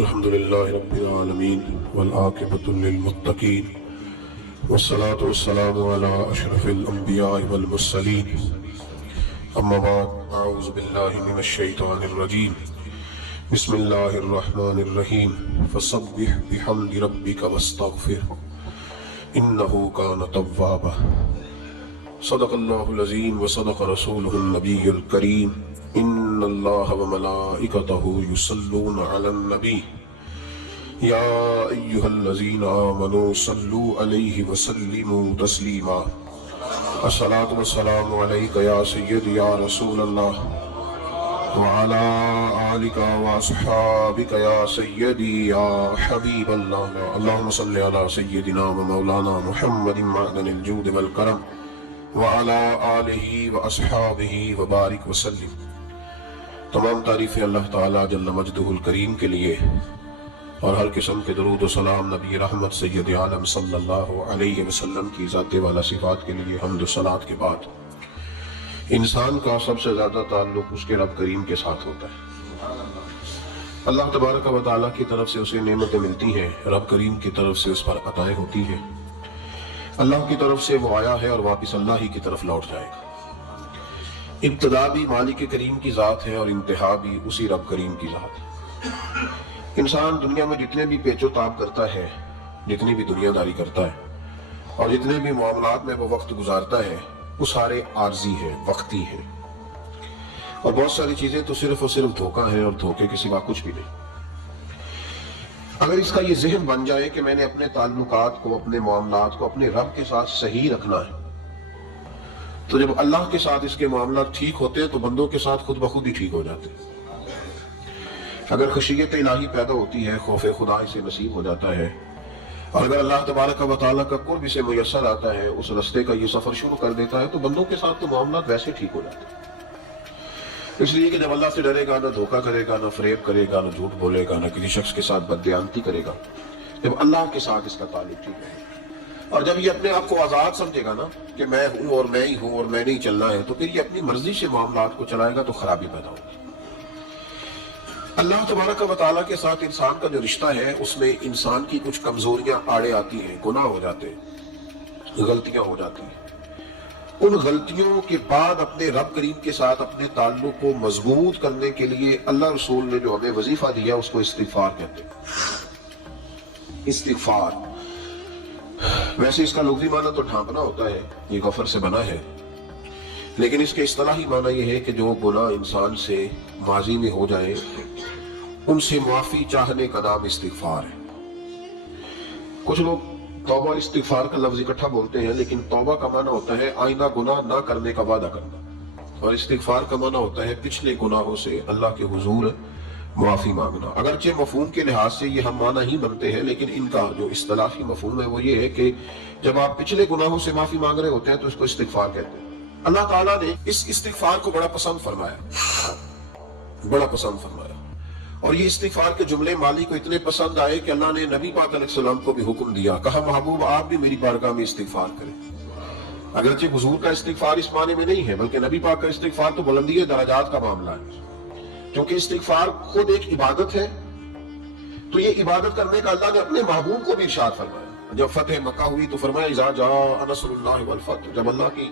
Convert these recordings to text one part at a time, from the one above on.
الحمد لله رب العالمين والعاقبة للمتقين والصلاة والسلام على أشرف الأنبياء والمرسلين أما بعد أعوذ بالله من الشيطان الرجيم بسم الله الرحمن الرحيم فسبح بحمد ربك واستغفر إنه كان توابا صدق الله العظيم وصدق رسوله النبي الكريم إن الله وملائكته يصلون على النبي يا أيها الذين آمنوا صلوا عليه وسلموا تسليما الصلاة والسلام عليك يا سيدي يا رسول الله وعلى آلك وأصحابك يا سيدي يا حبيب الله اللهم صل على سيدنا ومولانا محمد معدن الجود والكرم وعلى آلہ واصحابہ وبارک وسلم۔ تمام تعریفیں اللہ تعالیٰ جل مجدہ الکریم کے لیے اور ہر قسم کے درود و سلام نبی رحمت سید عالم صلی اللہ علیہ وسلم کی ذات والا صفات کے لیے حمد و صلات کے بعد انسان کا سب سے زیادہ تعلق اس کے رب کریم کے ساتھ ہوتا ہے۔ اللہ تبارک و تعالیٰ کی طرف سے اسے نعمتیں ملتی ہیں، رب کریم کی طرف سے اس پر عطائیں ہوتی ہیں۔ اللہ کی طرف سے وہ آیا ہے اور واپس اللہ ہی کی طرف لوٹ جائے گا۔ ابتدا بھی مالک کریم کی ذات ہے اور انتہا بھی اسی رب کریم کی ذات ہے۔ انسان دنیا میں جتنے بھی پیچ و تاب کرتا ہے، جتنی بھی دنیا داری کرتا ہے اور جتنے بھی معاملات میں وہ وقت گزارتا ہے وہ سارے عارضی ہیں، وقتی ہیں، اور بہت ساری چیزیں تو صرف اور صرف دھوکہ ہیں اور دھوکے کے سوا کچھ بھی نہیں۔ اگر اس کا یہ ذہن بن جائے کہ میں نے اپنے تعلقات کو، اپنے معاملات کو اپنے رب کے ساتھ صحیح رکھنا ہے، تو جب اللہ کے ساتھ اس کے معاملات ٹھیک ہوتے ہیں تو بندوں کے ساتھ خود بخود ہی ٹھیک ہو جاتے ہیں۔ اگر خشیت الہی پیدا ہوتی ہے، خوف خدا اسے نصیب ہو جاتا ہے، اور اگر اللہ تبارک و تعالیٰ کا قرب اسے میسر آتا ہے، اس رستے کا یہ سفر شروع کر دیتا ہے، تو بندوں کے ساتھ تو معاملات ویسے ٹھیک ہو جاتے ہیں۔ اس لیے کہ جب اللہ سے ڈرے گا، نہ دھوکہ کرے گا، نہ فریب کرے گا، نہ جھوٹ بولے گا، نہ کسی شخص کے ساتھ بددیانتی کرے گا، جب اللہ کے ساتھ اس کا تعلق ٹھیک ہے، اور جب یہ اپنے آپ کو آزاد سمجھے گا نا کہ میں ہوں اور میں ہی ہوں اور میں نہیں چلنا ہے، تو پھر یہ اپنی مرضی سے معاملات کو چلائے گا تو خرابی پیدا ہوگی۔ اللہ تبارک و تعالیٰ کے ساتھ انسان کا جو رشتہ ہے اس میں انسان کی کچھ کمزوریاں آڑے آتی ہیں، گناہ ہو جاتے ہیں، غلطیاں ہو جاتی ہیں۔ ان غلطیوں کے بعد اپنے رب کریم کے ساتھ اپنے تعلق کو مضبوط کرنے کے لیے اللہ رسول نے جو ہمیں وظیفہ دیا اس کو استغفار کہتے ہیں۔ استغفار ویسے اس کا لغوی معنی تو ڈھانپنا ہوتا ہے، یہ غفر سے بنا ہے، لیکن اس کے اصطلاحی معنی یہ ہے کہ جو گناہ انسان سے ماضی میں ہو جائے ان سے معافی چاہنے کا نام استغفار ہے۔ کچھ لوگ توبہ اور استغفار کا لفظ اکٹھا بولتے ہیں، لیکن توبہ کا معنی ہوتا ہے آئندہ گناہ نہ کرنے کا وعدہ کرنا، اور استغفار کا معنی ہوتا ہے پچھلے گناہوں سے اللہ کے حضور معافی مانگنا۔ اگرچہ مفہوم کے لحاظ سے یہ ہم معنی ہی بنتے ہیں، لیکن ان کا جو اصطلاحی مفہوم ہے وہ یہ ہے کہ جب آپ پچھلے گناہوں سے معافی مانگ رہے ہوتے ہیں تو اس کو استغفار کہتے ہیں۔ اللہ تعالیٰ نے اس استغفار کو بڑا پسند فرمایا، بڑا پسند فرمایا، اور یہ استغفار کے جملے مالی کو اتنے پسند آئے کہ اللہ نے نبی پاک علیہ السلام کو بھی حکم دیا، کہا محبوب آپ بھی میری بارگاہ میں استغفار کریں۔ اگرچہ حضور کا استغفار اس معنی میں نہیں ہے، بلکہ نبی پاک کا استغفار تو بلندی درجات کا معاملہ ہے، کیونکہ استغفار خود ایک عبادت ہے، تو یہ عبادت کرنے کا اللہ نے اپنے محبوب کو بھی ارشاد فرمایا۔ جب فتح مکہ ہوئی تو فرمایا اذا جاء نصر اللہ والفتح، جب اللہ کی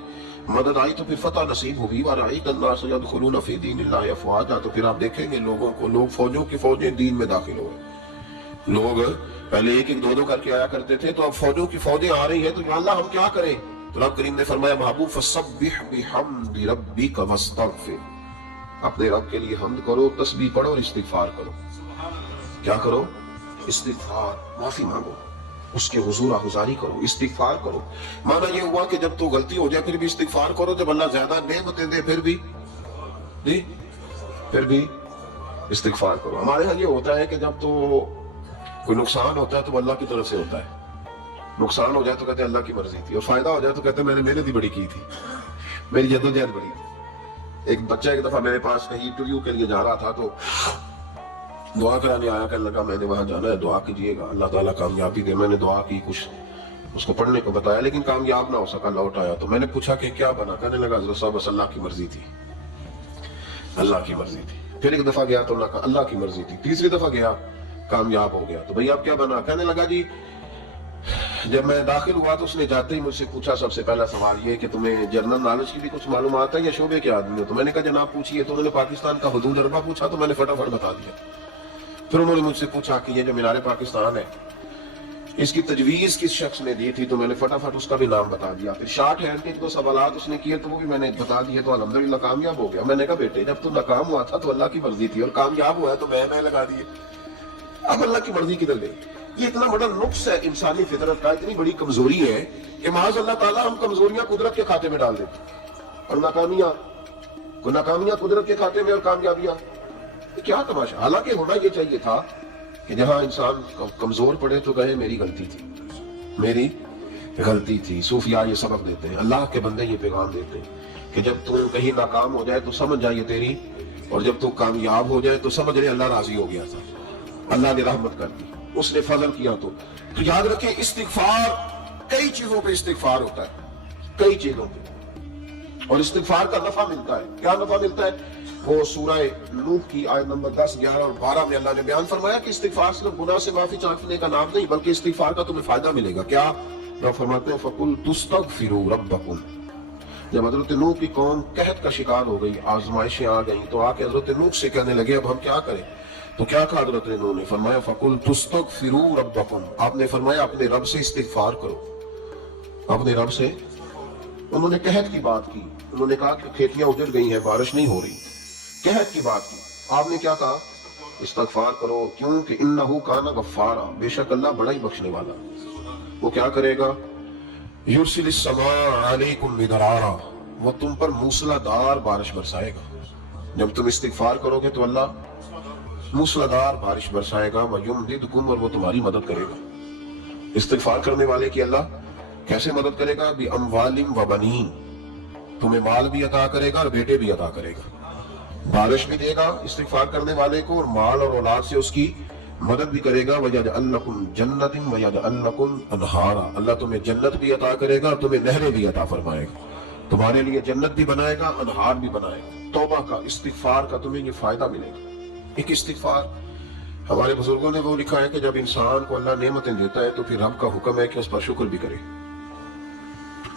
مدد آئی تو پھر فتح نصیب ہوئی، وَرَأَيْتَ النَّاسَ يَدْخُلُونَ فِي دِينِ اللَّهِ أَفْوَاجًا، تو پھر آپ دیکھیں گے لوگوں کو، لوگ فوجوں کی فوجیں دین میں داخل ہوئے۔ لوگ پہلے ایک ایک دو دو کر کے آیا کرتے تھے، تو اب فوجوں کی فوجیں آ رہی ہیں، تو یا اللہ ہم کیا کریں؟ تو رب کریم نے فرمایا محبوب فَسَبِّحْ بِحَمْدِ رَبِّكَ وَاسْتَغْفِرْ، اپنے رب کے لیے حمد کرو، تسبیح پڑھو اور استغفار کرو۔ کیا کرو؟ استغفار، معافی مانگو، اس کے حضور آہذاری کرو، استغفار کرو۔ معنی یہ ہوا کہ جب تو غلطی ہو جائے پھر بھی استغفار کرو، جب اللہ زیادہ نعمتیں دے پھر بھی استغفار کرو۔ ہمارے ہاں یہ ہوتا ہے کہ جب تو کوئی نقصان ہوتا ہے تو وہ اللہ کی طرف سے ہوتا ہے، نقصان ہو جائے تو کہتے ہیں اللہ کی مرضی تھی، اور فائدہ ہو جائے تو کہتے ہیں میں نے محنت ہی بڑی کی تھی، میری جدوجہد بڑی تھی۔ ایک بچہ ایک دفعہ میرے پاس کہیں انٹرویو کے لیے جا رہا تھا، تو دعا کرانے آیا، کہنے لگا میں نے وہاں جانا ہے، دعا کیجیے گا اللہ تعالیٰ کامیابی دے۔ میں نے دعا کی، کچھ اس کو پڑھنے کو بتایا، لیکن کامیاب نہ ہو سکا، لوٹ آیا۔ تو میں نے پوچھا کہ کیا بنا؟ کہنے لگا حضرت صاحب بس اللہ کی مرضی تھی، اللہ کی مرضی تھی۔ پھر ایک دفعہ گیا تو اللہ کی مرضی تھی، تیسری دفعہ گیا کامیاب ہو گیا. تو بھئی اب کیا بنا؟ کہنے لگا جی جب میں داخل ہوا تو اس نے جاتے ہی مجھ سے پوچھا سب سے پہلا سوال یہ کہ تمہیں جنرل نالج کی بھی کچھ معلومات ہے یا شعبے کے آدمی ہو؟ تو میں نے کہا جناب پوچھیے. تو انہوں نے پاکستان کا حدود اربہ پوچھا تو میں نے فٹافٹ بتا دیا. پھر انہوں نے مجھ سے پوچھا کہ یہ جو مینار پاکستان ہے اس کی تجویز کس شخص نے دی تھی؟ تو میں نے فٹافٹ اس کا بھی نام بتا دیا. پھر شارٹ ہینڈ کے جو سوالات اس نے کیے تو وہ بھی میں نے بتا دیے. تو الحمدللہ کامیاب ہو گیا. میں نے کہا بیٹے جب تو ناکام ہوا تھا تو اللہ کی مرضی تھی اور کامیاب ہوا ہے تو میں لگا دیے. اب اللہ کی مرضی کدھر گئی؟ یہ اتنا بڑا نقص ہے انسانی فطرت کا, اتنی بڑی کمزوری ہے کہ معاذ اللہ تعالیٰ ہم کمزوریاں قدرت کے کھاتے میں ڈال دیتے اور ناکامیاں قدرت کے کھاتے میں اور کامیابیاں. کیا تماشا؟ حالانکہ ہونا یہ چاہیے تھا کہ جہاں انسان کمزور پڑے تو کہے میری غلطی تھی. صوفیاء یہ سبق دیتے ہیں, اللہ کے بندے یہ پیغام دیتے ہیں کہ جب تو کہیں ناکام ہو جائے تو سمجھ جائے تیری, اور جب تو کامیاب ہو جائے تو سمجھ رہے اللہ راضی ہو گیا تھا, اللہ نے رحمت کر دی, اس نے فضل کیا. تو یاد رکھیں استغفار کئی چیزوں پہ استغفار ہوتا ہے, کئی چیزوں پہ, اور استغفار کا نفع ملتا ہے. کیا نفع ملتا ہے؟ وہ سورہ نوح کی آیت نمبر 10, 11 اور 12 میں اللہ نے بیان فرمایا کہ استغفار صرف گناہ سے معافی چاہنے کا نام نہیں بلکہ استغفار کا تمہیں فائدہ ملے گا. کیا؟ وہ فرماتے ہیں فَقُلْتُ اسْتَغْفِرُوا رَبَّكُمْ. جب حضرت نوح کی قوم قحط کا شکار ہو گئی, آزمائشیں آ گئیں, تو آ کے حضرت نوح سے کہنے لگے اب ہم کیا کریں؟ تو کیا کہا حضرت نوح نے؟ فرمایا فَقُلْتُ اسْتَغْفِرُوا رَبَّكُمْ. آپ نے فرمایا اپنے رب سے استغفار کرو, اپنے رب سے. انہوں نے قحط کی بات کی, انہوں نے کہا کہ کھیتیاں اجڑ گئی ہیں, بارش نہیں ہو رہی, قحط کی بات کی. آپ نے کیا کہا؟ استغفار کرو, کیونکہ انہو کان غفارا, بے شک اللہ بڑا ہی بخشنے والا. وہ کیا کرے گا؟ یرسل السماء علیکم مدرارا, وہ تم پر موسلادھار بارش برسائے گا. جب تم استغفار کرو گے تو اللہ موسلادھار بارش برسائے گا. وَيُمْدِدْكُمْ, اور وہ تمہاری مدد کرے گا. استغفار کرنے والے کی اللہ کیسے مدد کرے گا؟ بِأَمْوَالٍ وَبَنِينَ, تمہیں مال بھی عطا کرے گا اور بیٹے بھی عطا کرے گا. بارش بھی دے گا استغفار کرنے والے کو, اور مال اور اولاد سے اس کی مدد بھی کرے گا. وَيَجْعَلْ لَكُمْ جَنَّةٍ وَيَجْعَلْ لَكُمْ أَنْهَارًا, اللہ تمہیں جنت بھی عطا کرے گا اور تمہیں نہریں بھی عطا فرمائے گا. تمہارے لیے جنت بھی بنائے گا, انہار بھی بنائے گا. توبہ کا, استغفار کا تمہیں یہ فائدہ ملے گا. ایک استغفار, ہمارے بزرگوں نے وہ لکھا ہے کہ جب انسان کو اللہ نعمتیں دیتا ہے تو پھر رب کا حکم ہے کہ اس پر شکر بھی کرے.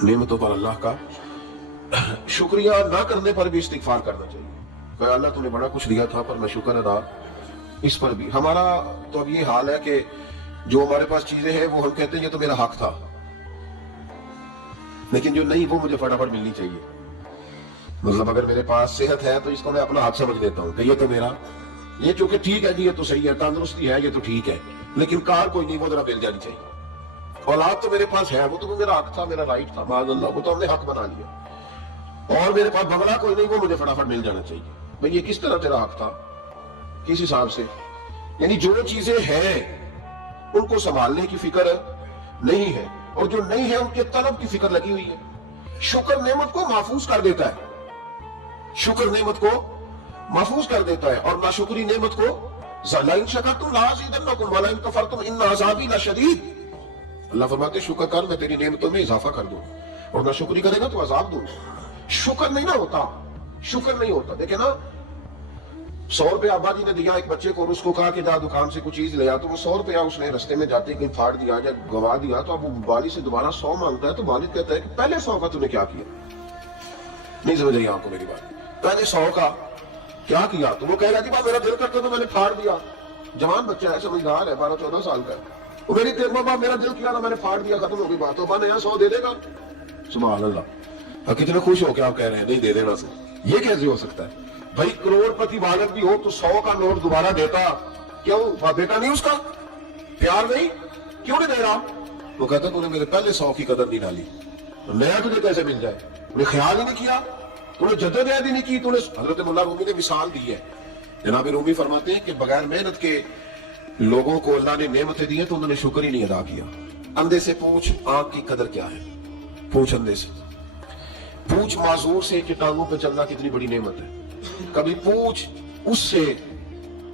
نعمتوں پر اللہ کا شکریہ نہ کرنے پر بھی استغفار کرنا چاہیے. کہ اللہ تم نے بڑا کچھ دیا تھا پر میں شکر ادا اس پر بھی. ہمارا تو اب یہ حال ہے کہ جو ہمارے پاس چیزیں ہیں وہ ہم کہتے ہیں یہ تو میرا حق تھا, لیکن جو نہیں وہ مجھے فٹافٹ ملنی چاہیے. مطلب اگر میرے پاس صحت ہے تو اس کو میں اپنا حق سمجھ لیتا ہوں کہ یہ تو میرا, یہ چونکہ ٹھیک ہے جی, یہ تو صحیح ہے, تندرستی ہے یہ تو ٹھیک ہے, لیکن کار کوئی نہیں, وہ ذرا مل جانی چاہیے. اولاد تو میرے پاس ہے, وہ تو میرا حق تھا, میرا رائٹ تھا, معاذ اللہ وہ تو ہم نے حق بنا لیا. اور میرے پاس بنگلہ کوئی نہیں, وہ مجھے فٹافٹ مل جانا چاہیے. بھئی یہ کس طرح تیرا حق تھا, کس حساب سے؟ یعنی جو چیزیں ہیں ان کو سنبھالنے کی فکر نہیں ہے, اور جو نہیں ہے ان کے طلب کی فکر لگی ہوئی ہے. شکر نعمت کو محفوظ کر دیتا ہے, شکر نعمت کو محفوظ کر دیتا ہے, اور ناشکری نعمت کو لَئِن شَكَرْتُمْ لَأَزِيدَنَّكُمْ وَلَئِن كَفَرْتُمْ إِنَّ عَذَابِي لَشَدِيدٌ. اللہ فرماتے شکر کر میں تیری نعمتوں میں اضافہ کر دوں, اور ناشکری کرے گا تو عذاب دوں. شکر نہیں نہ ہوتا, شکر نہیں ہوتا. دیکھیں نا, 100 روپے ابا جی نے دیا ایک بچے کو, اور اس کو کہا کہ جا دکان سے کچھ چیز لے آ, تو وہ 100 روپیہ اس نے رستے میں جاتے کہیں پھاڑ دیا یا گوا دیا, تو اب وہ والد سے دوبارہ 100 مانگتا ہے. تو والد کہتا ہے کہ پہلے 100 کا تم نے کیا کیا؟ نہیں سمجھ رہی آپ کو میری بات؟ پہلے 100 کا کیا کیا؟ تو وہ کہے گا کہ میرا دل کرتا تو میں نے پھاڑ دیا. جوان بچہ ہے, سمجھدار ہے, 12-14 سال کا ہے. وہ میری میرا دل کیا نا, میں نے پھاڑ دیا, ختم ہو گئی بات. تو نیا 100 دے دے گا. سبحان اللہ, کتنے خوش ہو کے آپ کہہ رہے ہیں نہیں دے دینا سے. یہ کیسے ہو سکتا ہے بھائی؟ کروڑ پتی والد بھی ہو تو 100 کا نوٹ دوبارہ دیتا کیوں؟ بیٹا نہیں اس کا, پیار نہیں, کیوں نہیں دے رہا؟ وہ کہتا تو نے میرے پہلے 100 کی قدر نہیں ڈالی, نیا تجھے کیسے مل جائے؟ انہیں خیال ہی نہیں کیا, انہیں جدوجہد ہی نہیں کی. حضرت مولا رومی نے مثال دی ہے. جناب رومی فرماتے ہیں کہ بغیر محنت کے لوگوں کو اللہ نے نعمتیں دی ہیں تو انہوں نے شکر ہی نہیں ادا کیا. اندھے سے پوچھ آنکھ کی قدر کیا ہے, پوچھ اندھے سے, پوچھ معذور سے کہ ٹانگوں پہ چلنا کتنی بڑی نعمت ہے. کبھی پوچھ اس سے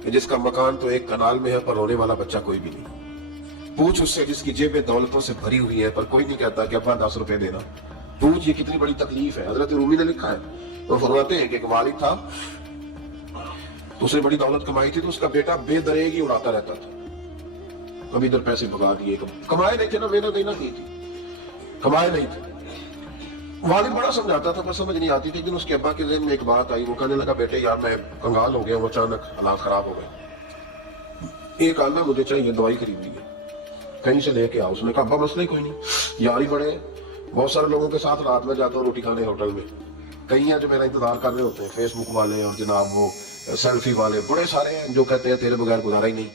کہ جس کا مکان تو ایک کنال میں ہے پر رونے والا بچہ کوئی بھی نہیں. پوچھ اس سے جس کی جیبیں دولتوں سے بھری ہوئی ہے پر کوئی نہیں کہتا کہ ابا 10 روپے دینا. پوچھ یہ کتنی بڑی تکلیف ہے. حضرت رومی نے لکھا ہے, وہ فرماتے ہیں کہ ایک والد تھا, تو اس نے بڑی دولت کمائی تھی, تو اس کا بیٹا بے دریغ اڑاتا رہتا تھا. کبھی ادھر پیسے بگا دیے، کمائے نہیں تھے نا، محنت نہیں نہ کی تھی، کمائے نہیں تھے۔ والد بڑا سمجھاتا تھا پر سمجھ نہیں آتی تھی، لیکن اس کے ابا کے ذہن میں ایک بات آئی، وہ کہنے لگا بیٹے یار میں کنگال ہو گیا ہوں، اچانک حالات خراب ہو گئے، ایک آنا مجھے چاہیے دوائی خریدنی ہے، کہیں سے لے کے آؤ۔ اس نے کہا ابا مسئلہ ہی کوئی نہیں، یار ہی بڑے ہیں، بہت سارے لوگوں کے ساتھ رات میں جاتا ہوں روٹی کھانے ہوٹل میں، کئی ہیں جو میرا انتظار کر رہے ہوتے ہیں، فیس بک والے اور جناب وہ سیلفی والے، بڑے سارے ہیں جو کہتے ہیں تیرے بغیر گزارا ہی نہیں،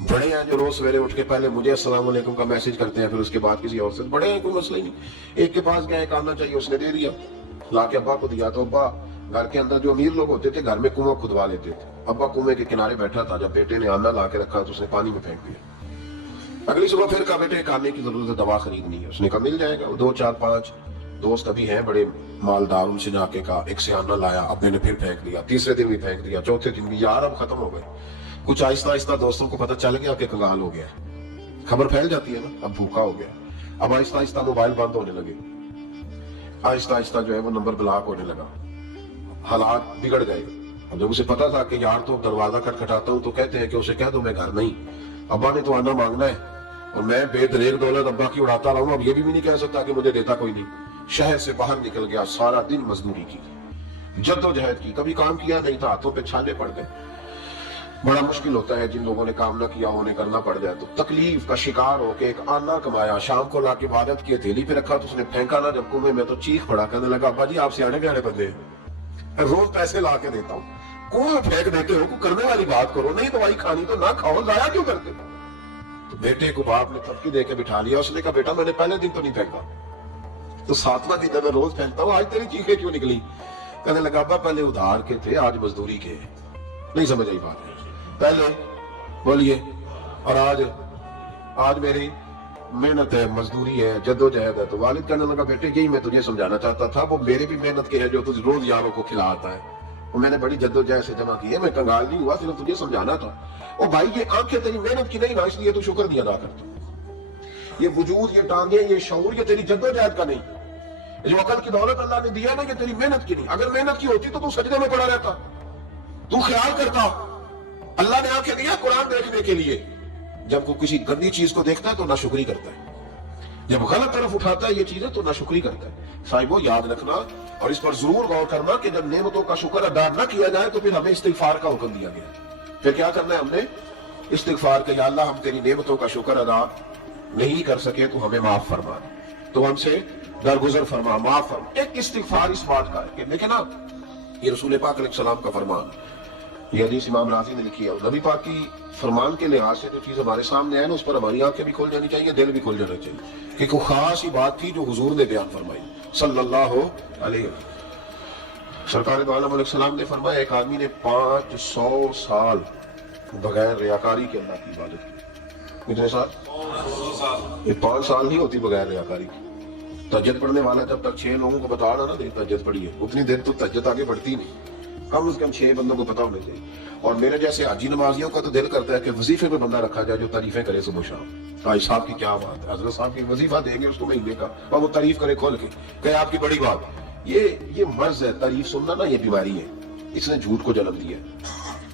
بڑے ہیں جو روز سویرے اٹھ کے پہلے مجھے السلام علیکم کا میسج کرتے ہیں، پھر اس کے بعد کسی اور سے، بڑے ہیں کوئی مسئلہ ہی نہیں۔ ایک کے پاس گیا، ایک آنا چاہیے، اس نے دے دیا، لا کے ابا کو دیا، تو ابا گھر کے اندر جو امیر لوگ ہوتے تھے گھر میں کنواں کھدوا لیتے تھے، ابا کنویں کے کنارے بیٹھا تھا، جب بیٹے نے آنا لا کے رکھا تو اس نے پانی میں پھینک دیا۔ اگلی صبح پھر کہا بیٹے ایک آنے کی ضرورت ہے، دوا خریدنی ہے، اس نے کہا مل جائے گا۔ 2 4 5 دوست ابھی ہیں بڑے مالدار، ان سے جا کے کہا، ایک سے آنا لایا، ابے نے پھر پھینک دیا، تیسرے دن بھی پھینک دیا، چوتھے دن بھی، یار اب ختم ہو گئے۔ کچھ آہستہ آہستہ دوستوں کو پتہ چل گیا کہ کنگال ہو گیا، خبر پھیل جاتی ہے نا، اب بھوکا ہو گیا۔ اب آہستہ آہستہ موبائل بند ہونے لگے، آہستہ آہستہ جو ہے وہ نمبر بلاک ہونے لگا، حالات بگڑ گئے۔ اب جب اسے پتا تھا کہ یار تو دروازہ کھٹکھٹاتا ہوں تو کہتے ہیں کہ اسے کہہ دو میں گھر نہیں، ابا نے تو آنا مانگنا ہے، اور میں بے دریغ دولت ابا کی اڑاتا رہوں، اب یہ بھی نہیں کہہ سکتا کہ مجھے دیتا کوئی نہیں۔ شہر سے باہر نکل گیا، سارا دن مزدوری کی، جد و جہد کی، کبھی کام کیا نہیں تھا، ہاتھوں پہ چھالے پڑ گئے۔ بڑا مشکل ہوتا ہے جن لوگوں نے کام نہ کیا انہیں کرنا پڑ جائے، تو تکلیف کا شکار ہو کے ایک آنا کمایا، شام کو لا کے عبادت کی ہتھیلی پہ رکھا تو اس نے پھینکا نہ جب کنویں میں، تو چیخ پڑا، کہنے لگا ابا جی آپ سیانے بیانے بندے ہیں، روز پیسے لا کے دیتا ہوں، کنویں میں پھینک دیتے ہو، کوئی کرنے والی بات کرو، نہیں دوائی کھانی تو نہ کھاؤ، ضائع کیوں کرتے؟ تو بیٹے کو باپ نے تھپکی دے کے بٹھا لیا، اس نے کہا بیٹا میں نے پہلے دن تو نہیں پھینکا، تو 7واں دن میں روز پھینکتا ہوں، آج تیری چیخیں کیوں نکلی؟ کہنے لگا ابا پہلے ادھار کے تھے آج مزدوری کے، نہیں سمجھ آئی بات، پہلے بولیے، اور آج میری محنت ہے، مزدوری ہے، جد و جہد ہے۔ تو والد کہنے لگا بیٹے یہی میں تجھے سمجھانا چاہتا تھا، وہ میرے بھی محنت کے ہے جو تجھ روز یاروں کو کھلاتا ہے، وہ میں نے بڑی جد و جہد سے جمع کی ہے، میں کنگال نہیں ہوا، صرف تجھے سمجھانا تھا۔ او بھائی یہ آنکھیں تیری محنت کی نہیں نا، اس لیے تو شکر نہیں ادا کرتا، یہ وجود، یہ ٹانگیں، یہ شعور، یہ تیری جد و جہد کا نہیں، جو عقل کی دولت اللہ نے دیا نا یہ تیری محنت کی نہیں، اگر محنت کی ہوتی تو سجدے میں پڑا رہتا، تو خیال کرتا، اللہ نے آنکھیں دیا قرآن دیکھنے کے لیے، جب کوئی کسی گندی چیز کو دیکھتا ہے تو ناشکری کرتا ہے، جب غلط طرف اٹھاتا ہے یہ چیزیں تو ناشکری کرتا ہے۔ صاحبو یاد رکھنا اور اس پر ضرور غور کرنا کہ جب نعمتوں کا شکر ادا نہ کیا جائے تو پھر ہمیں استغفار کا حکم دیا گیا، پھر کیا کرنا ہے ہم نے؟ استغفار کہ یا اللہ ہم تیری نعمتوں کا شکر ادا نہیں کر سکے تو ہمیں معاف فرما، تو ہم سے درگزر فرما، معاف فرما۔ ایک استغفار اس بات کا ہے کہ دیکھیں نا، یہ رسول پاک علیہ السلام کا فرمان، یہ حدیث امام راضی نے لکھی ہے، نبی پاک کی فرمان کے لحاظ سے جو چیز ہمارے سامنے ہے نا اس پر ہماری آنکھیں بھی کھول جانی چاہیے، دل بھی کھول جانا چاہیے، کہ کوئی خاص ہی بات تھی جو حضور نے بیان فرمائی صلی اللہ علیہ وسلم۔ سرکار دو عالم علیہ السلام نے فرمایا ایک آدمی نے 500 سال بغیر ریاکاری کے اللہ کی عبادت کی۔ کتنے سال؟ 500 یہ 5 سال نہیں ہوتی بغیر ریاکاری کی۔ تہجد پڑھنے والا جب تک 6 لوگوں کو بتا رہا نا تہجد پڑھیے، اتنی دیر تو تہجد آگے بڑھتی نہیں، کم از کم 6 بندوں کو پتا ہونے چاہیے۔ اور میرے جیسے حاجی نمازیوں کا تو دل کرتا ہے کہ وظیفے میں بندہ رکھا جائے جو تعریفیں کرے صبح شام، حاج صاحب کی کیا بات ہے، حضرت صاحب کی وظیفہ دیں گے اس کو مہینے کا، اور وہ تعریف کرے کھول کے کہ آپ کی بڑی بات۔ یہ مرض ہے، تعریف سننا نا یہ بیماری ہے، اس نے جھوٹ کو جنم دیا ہے،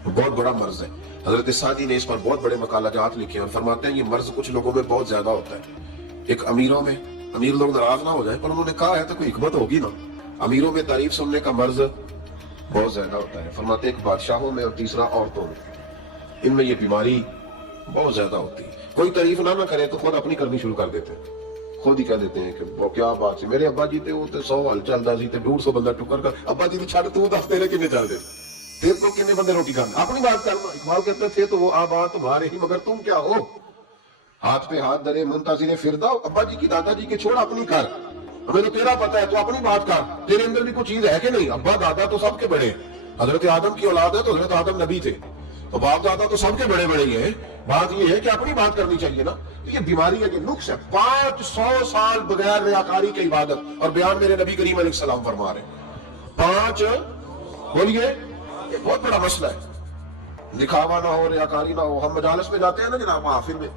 بہت بڑا مرض ہے۔ حضرت سعدی نے اس پر بہت بڑے مقالات لکھے اور فرماتے ہیں یہ مرض کچھ لوگوں میں بہت زیادہ ہوتا ہے، ایک امیروں میں، امیر لوگ ناراض نہ ہو جائیں پر انہوں نے کہا ہے تو کوئی حکمت ہوگی نا، امیروں میں تعریف سننے کا مرض بہت زیادہ ہوتا ہے، فرماتے ہیں ایک بادشاہوں میں اور تیسرا عورتوں میں، ان میں یہ بیماری بہت زیادہ ہوتی ہے۔ کوئی تعریف نہ کرے تو خود اپنی کرنی شروع کر دیتے ہیں، خود ہی کہہ دیتے ہیں کہ وہ کیا بات ہے، میرے ابا جی تھے وہ تے 100 ہل چلتا سی تے 150 بندہ ٹکر کر، ابا جی چھڑ تو دس تیرے کنے چل دے، تیرے کو کنے بندے روٹی کھانا، اپنی بات کرنا۔ اقبال کہتے تھے تو وہ آبا تمہارے ہی مگر تم کیا ہو، ہاتھ پہ ہاتھ درے منتظر فردا، ابا جی کی دادا جی کے چھوڑ اپنی کر، ہمیں تو تیرا پتہ ہے تو اپنی بات کر، تیرے اندر بھی کوئی چیز ہے کہ نہیں، ابا دادا تو سب کے بڑے، حضرت آدم کی اولاد ہے تو حضرت آدم نبی تھے، تو باپ دادا تو سب کے بڑے بڑے ہی ہیں، بات یہ ہے کہ اپنی بات کرنی چاہیے نا۔ یہ بیماری ہے، یہ نقص ہے، 500 سال بغیر ریاکاری کی عبادت، اور بیان میرے نبی کریم علیہ السلام فرما رہے ہیں 5 بولیے، یہ بہت بڑا مسئلہ ہے، دکھاوا نہ ہو، ریاکاری نہ ہو۔ ہم مجالس میں جاتے ہیں نا جناب، محافل میں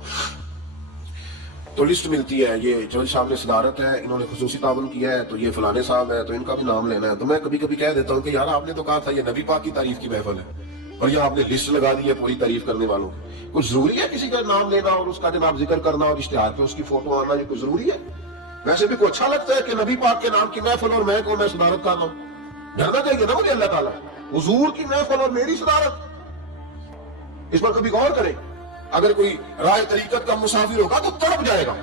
تو لسٹ ملتی ہے، یہ جج صاحب نے صدارت ہے، انہوں نے خصوصی تعاون کیا ہے تو یہ فلانے صاحب ہے تو ان کا بھی نام لینا ہے، تو میں کبھی کبھی کہہ دیتا ہوں کہ یار آپ نے تو کہا تھا یہ نبی پاک کی تعریف کی محفل ہے اور یہ آپ نے لسٹ لگا دی ہے پوری تعریف کرنے والوں کی۔ کچھ ضروری ہے کسی کا نام لینا اور اس کا جناب ذکر کرنا اور اشتہار پہ اس کی فوٹو آنا، یہ کوئی ضروری ہے؟ ویسے بھی کوئی اچھا لگتا ہے کہ نبی پاک کے نام کی محفل اور میں صدارت کر رہا ہوں؟ ڈرنا چاہیے نا مجھے اللہ تعالیٰ، حضور کی محفل اور میری صدارت، اس پر کبھی غور کریں۔ اگر کوئی راہ طریقت کا مسافر ہوگا تو تڑپ جائے گا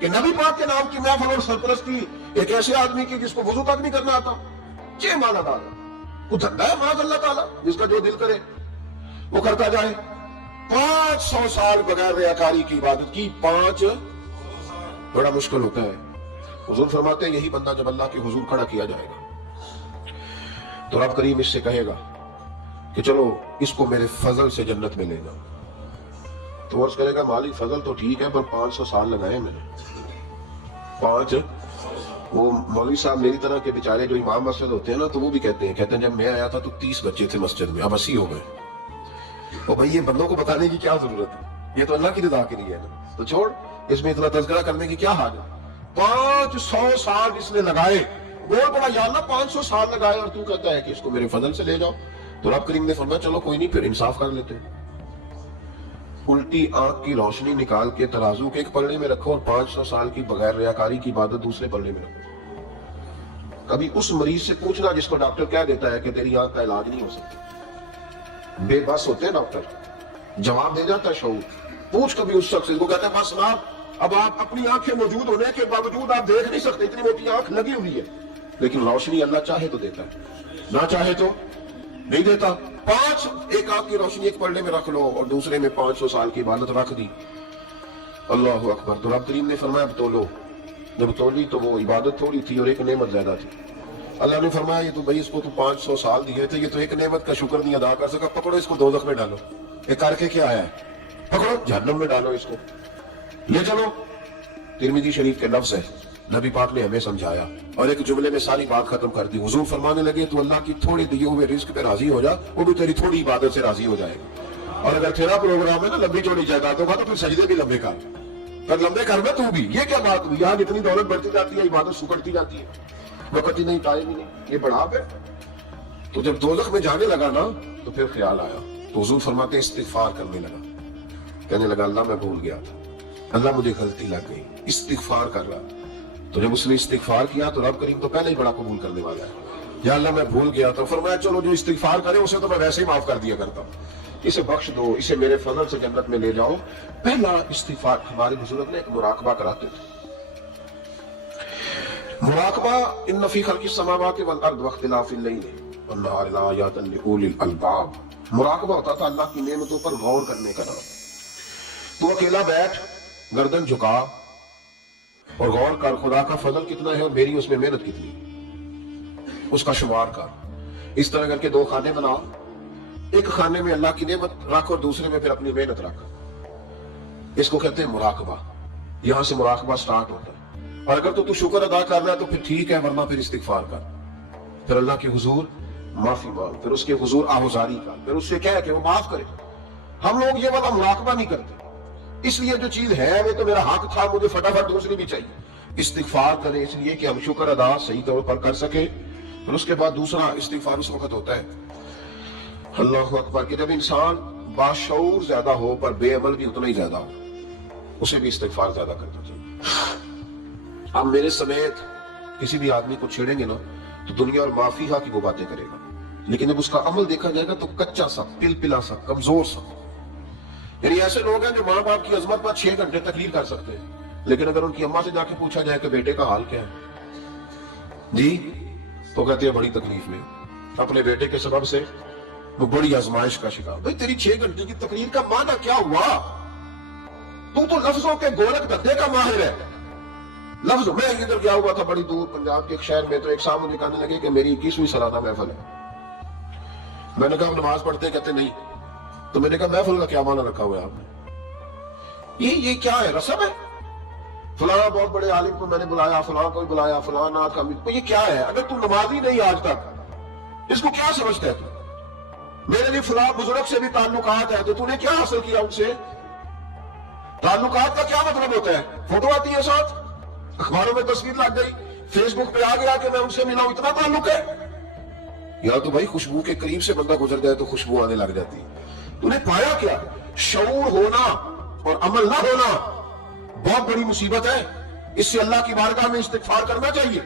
کہ نبی پاک کے نام کی محفل اور سرپرستی ایک ایسے آدمی کی جس کو وضو تک نہیں کرنا آتا، یہ مانا ڈالا وہ دھندا ہے معاذ اللہ تعالیٰ، جس کا جو دل کرے وہ کرتا جائے۔ 500 سال بغیر ریاکاری کی عبادت کی، 500 بڑا مشکل ہوتا ہے۔ حضور فرماتے ہیں یہی بندہ جب اللہ کے حضور کھڑا کیا جائے گا تو رب کریم اس سے کہے گا کہ چلو اس کو میرے فضل سے جنت میں لے جاؤ، تو عرض کرے گا مالک فضل تو ٹھیک ہے پر 500 سال لگائے میں نے۔ وہ مولوی صاحب میری طرح کے بیچارے جو امام مسجد ہوتے ہیں نا، تو وہ بھی کہتے ہیں جب میں آیا تھا تو 30 بچے تھے مسجد میں، اب 80 ہو گئے۔ اور بھائی یہ بندوں کو بتانے کی کیا ضرورت ہے، یہ تو اللہ کی رضا کے لیے ہے نا، تو چھوڑ اس میں اتنا تذکرہ کرنے کی کیا حاجت ہے۔ 500 سال اس نے لگائے، بول پڑا یا اللہ 500 سال لگائے اور تو کہتا ہے کہ اس کو میرے فضل سے لے جاؤ۔ تو رب کریم نے فرمایا چلو کوئی نہیں، پھر انصاف کر لیتے ہیں، الٹی آنکھ کی روشنی نکال کے ترازو کے ایک پلڑے میں رکھو اور 500 سال کی بغیر ریاکاری کی عبادت دوسرے پلڑے میں رکھو۔ کبھی اس مریض سے پوچھنا جس کو ڈاکٹر کہہ دیتا ہے کہ تیری آنکھ کا علاج نہیں ہو سکتا، بے بس ہوتے ہیں ڈاکٹر، جواب دے جاتا ہے شعور۔ پوچھ کبھی اس شخص کو، کہتا ہے بس اب آپ اپنی آنکھیں موجود ہونے کے باوجود آپ دیکھ نہیں سکتے، اتنی موٹی آنکھ لگی ہوئی ہے، لیکن روشنی اللہ چاہے تو دیتا ہے، نہ چاہے تو نہیں دیتا۔ ایک آنکھ کی روشنی ایک پلڑے میں رکھ لو اور دوسرے میں 500 سال کی عبادت رکھ دی، اللہ اکبر۔ تو رب کریم نے فرمایا اب تولو، جب تولی تو وہ عبادت تھوڑی تھی اور ایک نعمت زیادہ تھی۔ اللہ نے فرمایا یہ تو بھائی اس کو تو 500 سال دیے تھے، یہ تو ایک نعمت کا شکر نہیں ادا کر سکا، پکڑو اس کو دوزخ میں ڈالو۔ یہ کر کے کیا آیا ہے؟ پکڑو جہنم میں ڈالو اس کو، لے چلو۔ ترمذی شریف کے لفظ ہے، نبی پاک نے ہمیں سمجھایا اور ایک جملے میں ساری بات ختم کر دی۔ حضور فرمانے لگے تو اللہ کی تھوڑے دیے ہوئے رزق پہ راضی ہو جا، وہ بھی تیری تھوڑی عبادت سے راضی ہو جائے گا۔ اور اگر تیرا پروگرام ہے نا لمبی چوڑی جائیداد ہوگا تو پھر سجدے بھی لمبے کر، پر لمبے کر میں تو بھی۔ یہ کیا بات ہوئی؟ یہاں اتنی دولت بڑھتی جاتی ہے، عبادت سکڑتی جاتی ہے، وقت ہی نہیں، ٹائم ہی نہیں، یہ بڑھاپ ہے۔ تو جب دوزخ میں جانے لگا نا تو پھر خیال آیا، تو حضور فرماتے ہیں استغفار کرنے لگا، کہنے لگا اللہ میں بھول گیا تھا، اللہ مجھے غلطی لگ گئی، استغفار کر رہا۔ تو جب اس نے استغفار کیا تو رب کریم تو پہلے ہی بڑا قبول کرنے والا ہے، یا اللہ میں بھول گیا تھا، فرمایا چلو جو استغفار کرے اسے تو میں ویسے ہی معاف کر دیا کرتا ہوں، اسے بخش دو، اسے میرے فضل سے جنت میں لے جاؤ۔ پہلا استغفار ہمارے بزرگ نے ایک مراقبہ کراتے تھے، مراقبہ ان فی خلق السماوات والارض واختلاف اللیل والنہار لآیات لأولی الالباب۔ مراقبہ ہوتا تھا اللہ کی نعمتوں پر غور کرنے کا نام۔ تو اکیلا بیٹھ، گردن جھکا اور غور کر خدا کا فضل کتنا ہے اور میری اس میں محنت کتنی، اس کا شمار کر۔ اس طرح کر کے 2 خانے بنا، ایک خانے میں اللہ کی نعمت رکھ اور دوسرے میں پھر اپنی محنت رکھ۔ اس کو کہتے ہیں مراقبہ، یہاں سے مراقبہ سٹارٹ ہوتا ہے۔ اور اگر تو شکر ادا کر رہا ہے تو پھر ٹھیک ہے، ورنہ پھر استغفار کر، پھر اللہ کے حضور معافی مانگ، پھر اس کے حضور آہوزاری کر، پھر اس سے کہہ کہ وہ معاف کرے۔ ہم لوگ یہ والا مراقبہ نہیں کرتے، اس لیے جو چیز ہے وہ تو میرا حق تھا، مجھے فٹافٹ دوسری بھی چاہیے۔ استغفار کریں اس لیے کہ ہم شکر ادا صحیح طور پر کر سکے، پھر اس کے بعد دوسرا استغفار اس وقت ہوتا ہے اللہ اکبر کہ جب انسان باشعور زیادہ ہو پر بے عمل بھی اتنا ہی زیادہ ہو، اسے بھی استغفار زیادہ کرنا چاہیے۔ اب میرے سمیت کسی بھی آدمی کو چھیڑیں گے نا تو دنیا اور مافیہ کی وہ باتیں کرے گا، لیکن جب اس کا عمل دیکھا جائے گا تو کچا سا، پلپلا سا، کمزور سا۔ یعنی ایسے لوگ ہیں جو ماں باپ کی عظمت پر 6 گھنٹے تقریر کر سکتے ہیں، لیکن اگر ان کی اماں سے جا کے پوچھا جائے کہ بیٹے کا حال کیا ہے جی، تو کہتے ہیں بڑی تکلیف میں، اپنے بیٹے کے سبب سے وہ بڑی آزمائش کا شکار۔ بھئی تیری 6 گھنٹے کی تقریر کا معنی کیا ہوا؟ تو لفظوں کے گولک دھندے کا ماہر ہے۔ لفظ میں ادھر گیا ہوا تھا بڑی دور پنجاب کے ایک شہر میں، تو ایک صاحب مجھے کہنے لگے کہ میری 21ویں سالانہ محفل ہے۔ میں نے کہا نماز پڑھتے؟ کہتے نہیں۔ تو میں نے کہا محفل کا کیا معنی رکھا ہوا ہے آپ نے؟ یہ کیا ہے، رسم ہے؟ فلاں بہت بڑے عالم کو میں نے بلایا، فلاں کو بلایا، فلاں نعت کا، یہ کیا ہے؟ اگر تو نمازی نہیں آج تک، اس کو کیا سمجھتا ہے تو؟ میرے لیے فلاں بزرگ سے بھی تعلقات ہے، تو تو نے کیا حاصل کیا ان سے؟ تعلقات کا کیا مطلب ہوتا ہے؟ فوٹو آتی ہے ساتھ، اخباروں میں تصویر لگ گئی، فیس بک پہ آ گیا کہ میں ان سے ملا ہوں، اتنا تعلق ہے؟ یا تو بھائی خوشبو کے قریب سے بندہ گزر جائے تو خوشبو آنے لگ جاتی ہے۔ تو نے پایا کیا؟ شعور ہونا اور عمل نہ ہونا بہت بڑی مصیبت ہے. اس سے اللہ کی بارگاہ میں استغفار کرنا چاہیے.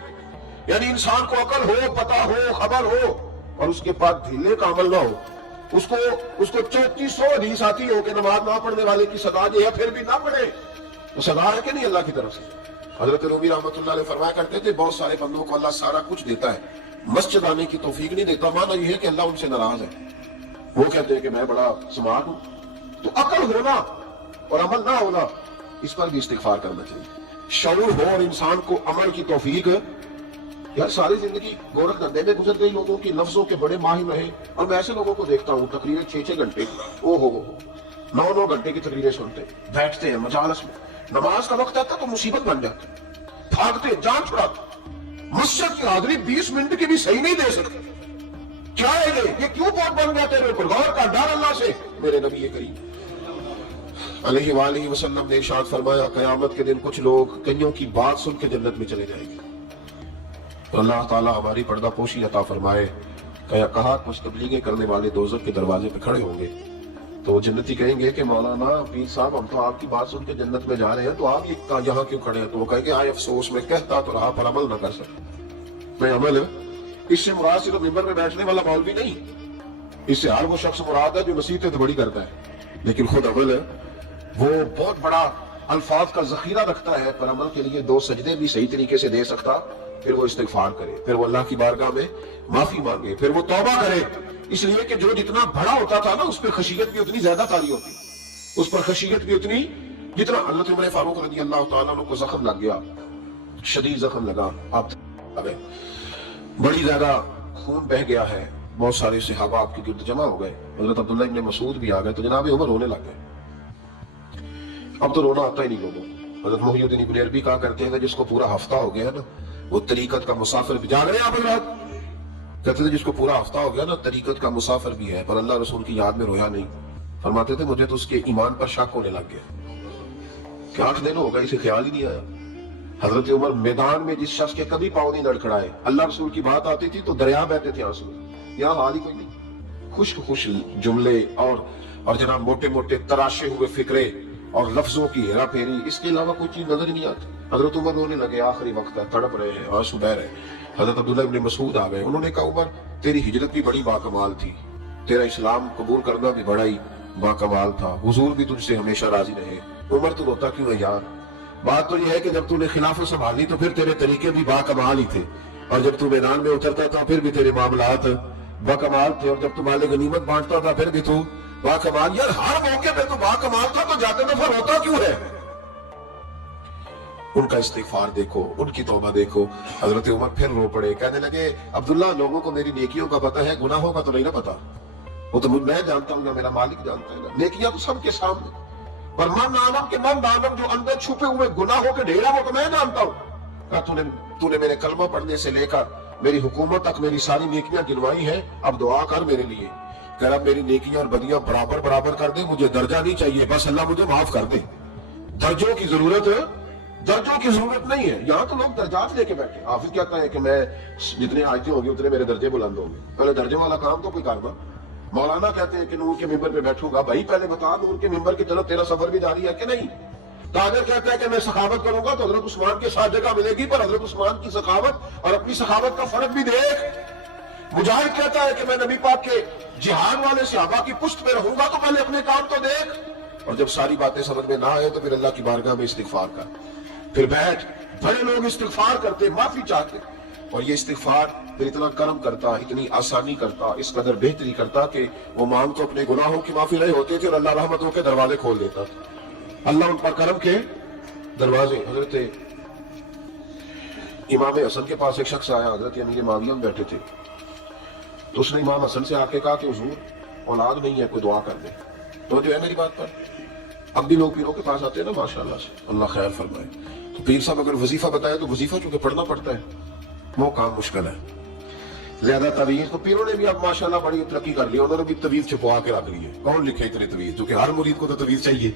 یعنی انسان کو عقل ہو، پتہ ہو، خبر ہو، اور اس کے پاس ڈھیلے کا عمل نہ ہو. اس کو 3400 حدیث آتی ہو کہ نماز نہ پڑھنے والے کی سزا یہ ہے، پھر بھی نہ پڑھے. تو سزا ہے کہ نہیں اللہ کی طرف سے؟ حضرت رومی رحمۃ اللہ علیہ فرمایا کرتے تھے بہت سارے بندوں کو اللہ سارا کچھ دیتا ہے، مسجد آنے کی توفیق نہیں دیتا. مانا یہ ہے کہ اللہ ان سے ناراض ہے. وہ کہتے ہیں کہ میں بڑا سمارٹ ہوں. تو عقل ہونا اور عمل نہ ہونا، اس پر بھی استغفار کرنا چاہیے. شعور ہو اور انسان کو عمل کی توفیق. یار ساری زندگی گورکھ دھندے میں گزر گئی لوگوں کی، لفظوں کے بڑے ماہر رہے. اور میں ایسے لوگوں کو دیکھتا ہوں تقریریں 6 گھنٹے، 9 گھنٹے کی تقریریں سنتے بیٹھتے ہیں مجالس میں. نماز کا وقت آتا تو مصیبت بن جاتا، بھاگتے جان چھڑاتے. مسجد کی حاضری 20 منٹ کی بھی صحیح نہیں دے سکتے. کیا ہے یہ کیوں بہت بن گیا تیرے اوپر؟ غور کا ڈر اللہ سے. میرے نبی کریم علیہ وآلہ وسلم نے ارشاد فرمایا قیامت کے دن کچھ لوگ کئیوں کی بات سن کے جنت میں چلے جائیں گے. تو اللہ تعالیٰ ہماری پردہ پوشی عطا فرمائے. کہا کچھ تبلیغیں کرنے والے دوزخ کے دروازے پہ کھڑے ہوں گے تو وہ جنتی کہیں گے کہ مولانا پیر صاحب ہم تو آپ کی بات سن کے جنت میں جا رہے ہیں، تو آپ یہاں کیوں کھڑے ہیں؟ تو وہ کہیں گے آئے افسوس میں کہتا تو رہا پر عمل نہ کر سکتا. میں عمل اس سے مراد صرف ممبر میں بیٹھنے والا مولوی نہیں، اس سے ہر وہ شخص مراد ہے جو نصیحتیں بڑی کرتا ہے لیکن خود عمل ہے وہ بہت بڑا الفاظ کا ذخیرہ رکھتا ہے، پر عمل کے لیے 2 سجدے بھی صحیح طریقے سے دے سکتا. پھر وہ استغفار کرے، پھر وہ اللہ کی بارگاہ میں معافی مانگے، پھر وہ توبہ کرے. اس لیے کہ جو جتنا بڑا ہوتا تھا نا اس پہ خشیت بھی اتنی زیادہ طاری ہوتی، اس پر خشیت بھی اتنی جتنا. حضرت عمر فاروق رضی اللہ تعالیٰ عنہ کو زخم لگ گیا، شدید زخم لگا، آپ بڑی زیادہ خون بہ گیا ہے. بہت سارے صحابہ آپ کے گرد جمع ہو گئے، حضرت عبداللہ ابن مسعود بھی آ گئے. تو جناب عمر رونے لگ گئے. اب تو رونا آتا ہی نہیں لوگوں. حضرت محی الدین ابن عربی کہا کرتے ہیں جس کو پورا ہفتہ ہو گیا نا وہ طریقت کا مسافر بھی. جا رہے ہیں آپ حضرات؟ کہتے تھے جس کو پورا ہفتہ ہو گیا نا طریقت کا مسافر بھی ہے، پر اللہ رسول کی یاد میں رویا نہیں. فرماتے تھے مجھے تو اس کے ایمان پر شک ہونے لگ گیا کہ 8 دن ہو گئے اسے خیال ہی نہیں آیا. حضرت عمر میدان میں جس شخص کے کبھی پاؤں نہیں لڑکھڑائے، اللہ رسول کی بات آتی تھی تو دریا بہتے تھے آنسو. یہاں حال ہی کوئی نہیں. خوش جملے اور جناب موٹے موٹے تراشے ہوئے فکرے اور لفظوں کی ہیرا پھیری، اس کے علاوہ کوئی چیز نظر ہی نہیں آتی. حضرت عمر رونے لگے، آخری وقت ہے، تڑپ رہے ہیں، آنسو بہ رہے ہیں. حضرت عبداللہ ابن مسعود آ گئے. انہوں نے کہا عمر تیری ہجرت بھی بڑی باکمال تھی، تیرا اسلام قبول کرنا بھی بڑا ہی باکمال تھا، حضور بھی تجھ سے ہمیشہ راضی رہے. عمر تو روتا کیوں ہے یار؟ بات تو یہ ہے کہ جب تو نے خلافت سنبھالی تو پھر تیرے طریقے بھی باکمال ہی تھے، اور جب تو میدان میں اترتا تھا پھر بھی تیرے معاملات باکمال تھے، اور جب تو مال غنیمت بانٹتا تھا پھر بھی تو باکمال. یار ہر موقع پہ تو باکمال تھا، تو جاتے دفعہ روتا کیوں ہے؟ ان کا استغفار دیکھو، ان کی توبہ دیکھو. حضرت عمر پھر رو پڑے، کہنے لگے عبداللہ لوگوں کو میری نیکیوں کا پتہ ہے، گناہوں کا تو نہیں نہ پتا. وہ تو میں جانتا ہوں، میرا مالک جانتا ہے. نیکیاں تو سب کے سامنے، پر من عالم کے من عالم جو اندر چھپے ہوئے گناہوں کے ڈھیر ہیں وہ تو میں جانتا ہوں. کہا تو نے میرے کلمہ پڑھنے سے لے کر میری حکومت تک میری ساری نیکیاں گنوائی ہیں، اب دعا کر میرے لیے. کہہ رہا میری نیکیاں اور بدیاں برابر کر دے، مجھے درجہ نہیں چاہیے، بس اللہ مجھے معاف کر دے. درجوں کی ضرورت نہیں ہے. یہاں تو لوگ درجات لے کے بیٹھے. حافظ کہتا ہے کہ میں جتنے آیتیں ہوں گی اتنے میرے درجے بلند ہوں گے. پہلے درجے والا کام تو کوئی کرنا. مولانا کہتے ہیں کہ نور کے ممبر پہ بیٹھوں گا. بھائی پہلے بتا نور کے ممبر کی طرف تیرا سفر بھی جاری ہے کہ نہیں؟ تاجر کہتا ہے کہ میں سخاوت کروں گا تو حضرت عثمان کے ساتھ جگہ ملے گی، پر حضرت عثمان کی سخاوت اور اپنی سخاوت کا فرق بھی دیکھ. مجاہد کہتا ہے کہ میں نبی پاک کے جہاد والے صحابہ کی پشت پہ رہوں گا تو پہلے اپنے کام تو دیکھ. اور جب ساری باتیں سمجھ میں نہ آئے تو پھر اللہ کی بارگاہ میں استغفار کر. پھر بیٹھ. بڑے لوگ استغفار کرتے، معافی چاہتے، اور یہ استغفار پھر اتنا کرم کرتا، اتنی آسانی کرتا، اس قدر بہتری کرتا کہ وہ مانگ تو اپنے گناہوں کی معافی رہے ہوتے تھے اور اللہ رحمتوں کے دروازے کھول دیتا تھا. اللہ ان پر کرم کے دروازے. حضرت امام حسن کے پاس ایک شخص آیا، حضرت امیر معاویہ میں بیٹھے تھے. تو اس نے امام حسن سے آ کے کہا کہ حضور اولاد نہیں ہے، کوئی دعا کر دے. تو جو ہے میری بات پر اب بھی لوگ پیروں کے پاس آتے ہیں نا، ماشاءاللہ سے اللہ خیر فرمائے. تو پیر صاحب اگر وظیفہ بتائے تو وظیفہ چونکہ پڑھنا پڑتا ہے وہ کام مشکل ہے. زیادہ طویل تو پیروں نے بھی اب ماشاءاللہ بڑی ترقی کر لی، انہوں نے بھی طویل چھپوا کے رکھ لی ہے. کون لکھے اتنے طویل؟ کیونکہ ہر مرید کو تو طویل چاہیے.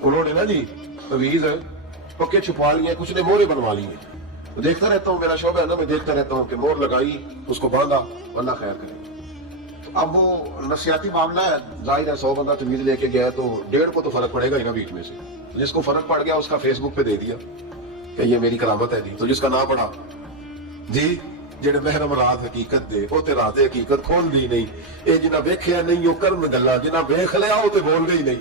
انہوں نے نا جی طویل پکے چھپوا لیے، کچھ نے مورے بنوا لی ہیں. دیکھتا رہتا ہوں، میرا شعبہ ہے نا، میں دیکھتا رہتا ہوں کہ مور لگائی، اس کو باندھا، اللہ خیر کرے. تو اب وہ نفسیاتی معاملہ ہے، ظاہر ہے 100 بندہ تمیز لے کے گیا تو 1.5 کو تو فرق پڑے گا ہی نا بیچ میں سے. جس کو فرق پڑ گیا اس کا فیس بک پہ دے دیا کہ یہ میری کرامت ہے جی، تو جس کا نہ پڑا جی جڑے محرم راز حقیقت دے وہ تے راز حقیقت کھول دی نہیں. اے جنہ ویکھیا نہیں وہ کرم گلا، جنہ ویکھ لیا وہ تے بول گئی نہیں.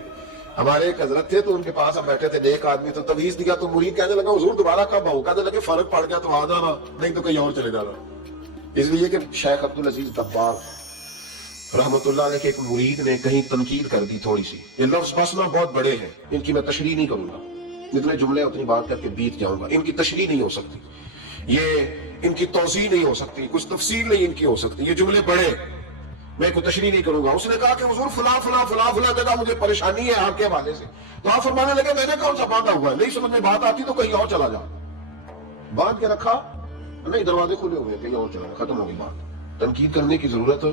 ہمارے ایک حضرت تھے تو ان کے پاس ہم بیٹھے تھے، نیک آدمی، تو تویز دیا تو مرید کہنے لگا حضور دوبارہ کب آؤ؟ کہنے لگے فرق پڑ گیا تو آ جانا، نہیں تو کہیں اور چلے جانا. اس لیے کہ شیخ عبدالعزیز دباغ رحمت اللہ علیہ کے ایک مرید نے کہیں تنقید کر دی تھوڑی سی. یہ لفظ بس نا بہت بڑے ہیں، ان کی میں تشریح نہیں کروں گا، جتنے جملے اتنی بات کر کے بیت جاؤں گا. ان کی تشریح نہیں ہو سکتی، یہ ان کی توضیح نہیں ہو سکتی، کچھ تفصیل نہیں ان کی ہو سکتی. یہ جملے بڑے، میں کوئی تشریح نہیں کروں گا. اس نے کہا کہ حضور فلاں فلاں فلاں فلاں جگہ مجھے پریشانی ہے آپ کے حوالے سے. تو آپ فرمانے لگے میں نے کون سا باندھا ہوا ہے، نہیں سمجھ میں بات آتی تو کہیں اور چلا جا. باندھ کے رکھا نہیں، دروازے کھلے ہوئے کہیں اور چلا، ختم ہو گئی بات. تنقید کرنے کی ضرورت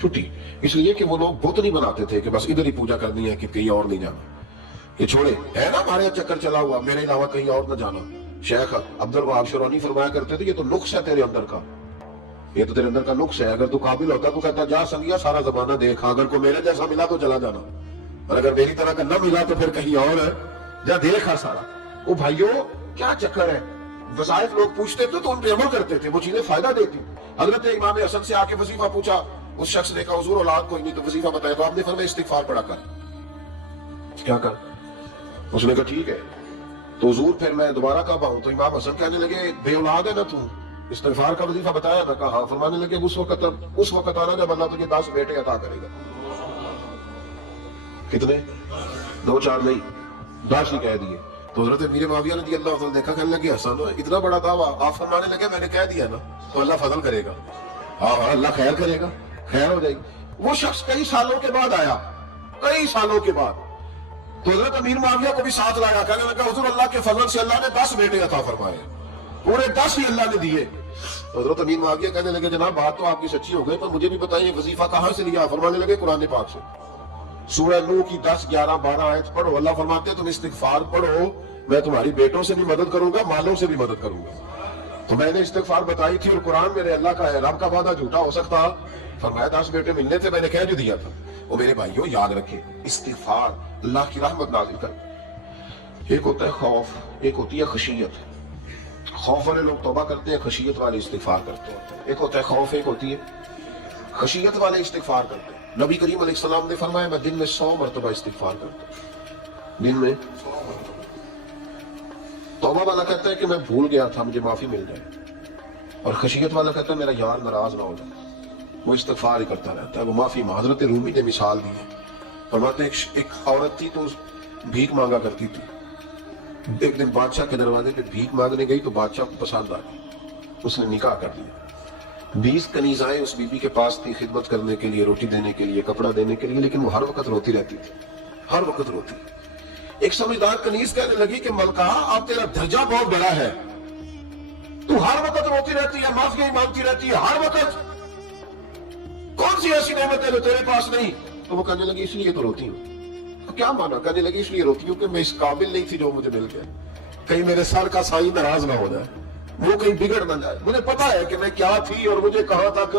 چھٹی. اس لیے کہ وہ لوگ بت نہیں بناتے تھے کہ بس ادھر ہی پوجا کرنی ہے کہ کہیں اور نہیں جانا. یہ چھوڑے ہے نا ہمارے چکر چلا ہوا، میرے علاوہ کہیں اور نہ جانا. شیخ عبدالوہاب شرونی فرمایا کرتے تھے یہ تو نقص ہے تیرے اندر کا، یہ تو تیرے اندر کا نقص ہے. اگر تو قابل ہوتا تو کہتا جا سنگیا سارا زمانہ دیکھا، اگر کوئی میرے جیسا ملا تو چلا جانا، اور اگر میری طرح کا نہ ملا تو پھر کہیں اور ہے، جا دیکھا سارا. وہ بھائیو کیا چکر ہے، وظائف لوگ پوچھتے تھے تو ان پہ عمل کرتے تھے، وہ چیزیں فائدہ دیتی. حضرت امام حسن سے آ کے وظیفہ پوچھا، اس شخص نے کہا حضور اولاد کوئی نہیں تو وظیفہ بتایا، تو آپ نے فرمایا استغفار پڑھا کر. کیا کر؟ اس نے کہا ٹھیک ہے. تو حضور پھر میں دوبارہ کب آؤں؟ تو امام حسن کہنے لگے بے اولاد ہے نا تو، استغفار کا وظیفہ بتایا نا؟ کہا ہاں. فرمانے لگے اس وقت آنا جب اللہ تجھے 10 بیٹے عطا کرے گا. کتنے؟ 2 4 نہیں، 10 ہی کہہ دیے. تو حضرت امیر معاویہ رضی اللہ عنہ دیکھا، کہنے لگے حسن اتنا بڑا دعویٰ. آپ فرمانے لگے میں نے کہہ دیا نا تو اللہ فضل کرے گا. ہاں اللہ خیر کرے گا، خیر ہو جائے گی. وہ شخص کئی سالوں کے بعد آیا، کئی سالوں کے بعد، تو حضرت امیر معاویہ کو بھی ساتھ لایا. کہنے لگا حضور اللہ کے فضل سے اللہ نے 10 بیٹے عطا فرمائے، پورے 10 ہی اللہ نے دیے. حضرت امیر معاویہ کہنے لگے جناب بات تو آپ کی سچی ہو گئی، پر مجھے بھی بتائیے وظیفہ کہاں سے لیا؟ فرمانے لگے قرآن پاک سے. سورہ نوح کی 10 11 12 آیت پڑھو. اللہ فرماتے ہیں تم استغفار پڑھو، میں تمہاری بیٹوں سے بھی مدد کروں گا، مالوں سے بھی مدد کروں گا. تو میں نے استغفار بتائی تھی اور قرآن میرے اللہ کا ہے، رب کا وعدہ جھوٹا ہو سکتا؟ فرمایا 10 بیٹے ملنے تھے، میں نے کہہ جو دیا تھا. وہ میرے بھائیوں یاد رکھیں، استغفار اللہ کی رحمت نازل کر. ایک ہوتا ہے خوف، ایک ہوتی ہے خشیت. خوف والے لوگ توبہ کرتے ہیں، خشیت والے استغفار کرتے ہیں. ایک ہوتا ہے خوف، ایک ہوتی ہے خشیت والے استغفار کرتے ہیں. نبی کریم علیہ السلام نے فرمایا میں دن میں 100 مرتبہ استغفار کرتا ہوں، دن میں. توبہ والا کہتا ہے کہ میں بھول گیا تھا مجھے معافی مل جائے، اور خشیت والا کہتا ہے میرا یار ناراض نہ ہو جائے، وہ استغفار ہی کرتا رہتا ہے، وہ معافی. حضرت رومی نے مثال دی ہے، فرماتے ہیں ایک عورت تھی تو بھیک مانگا کرتی تھی. ایک دن بادشاہ کے دروازے پہ بھیک مانگنے گئی تو بادشاہ کو پسند آ گئی، اس نے نکاح کر دیا. 20 کنیزائیں اس بی بی کے پاس تھی خدمت کرنے کے لیے، روٹی دینے کے لیے، کپڑا دینے کے لیے، لیکن وہ ہر وقت روتی رہتی تھی، ہر وقت روتی. ایک سمجھدار کنیز کہنے لگی کہ ملکہ اب تیرا درجہ بہت بڑا ہے، تو ہر وقت روتی رہتی ہے، معافی مانگتی رہتی ہے ہر وقت، کون سی ایسی نعمت ہے جو تیرے پاس نہیں؟ تو وہ کہنے لگی اس لیے تو روتی ہوں. کیا مانا؟ کہنے لگی اس لیے روتی ہوں کہ میں اس قابل نہیں تھی جو مجھے مل گیا، کہیں میرے سر کا سائیں ناراض نہ ہو جائے، وہ کہیں بگڑ نہ جائے. مجھے پتا ہے کہ میں کیا تھی اور مجھے کہاں تک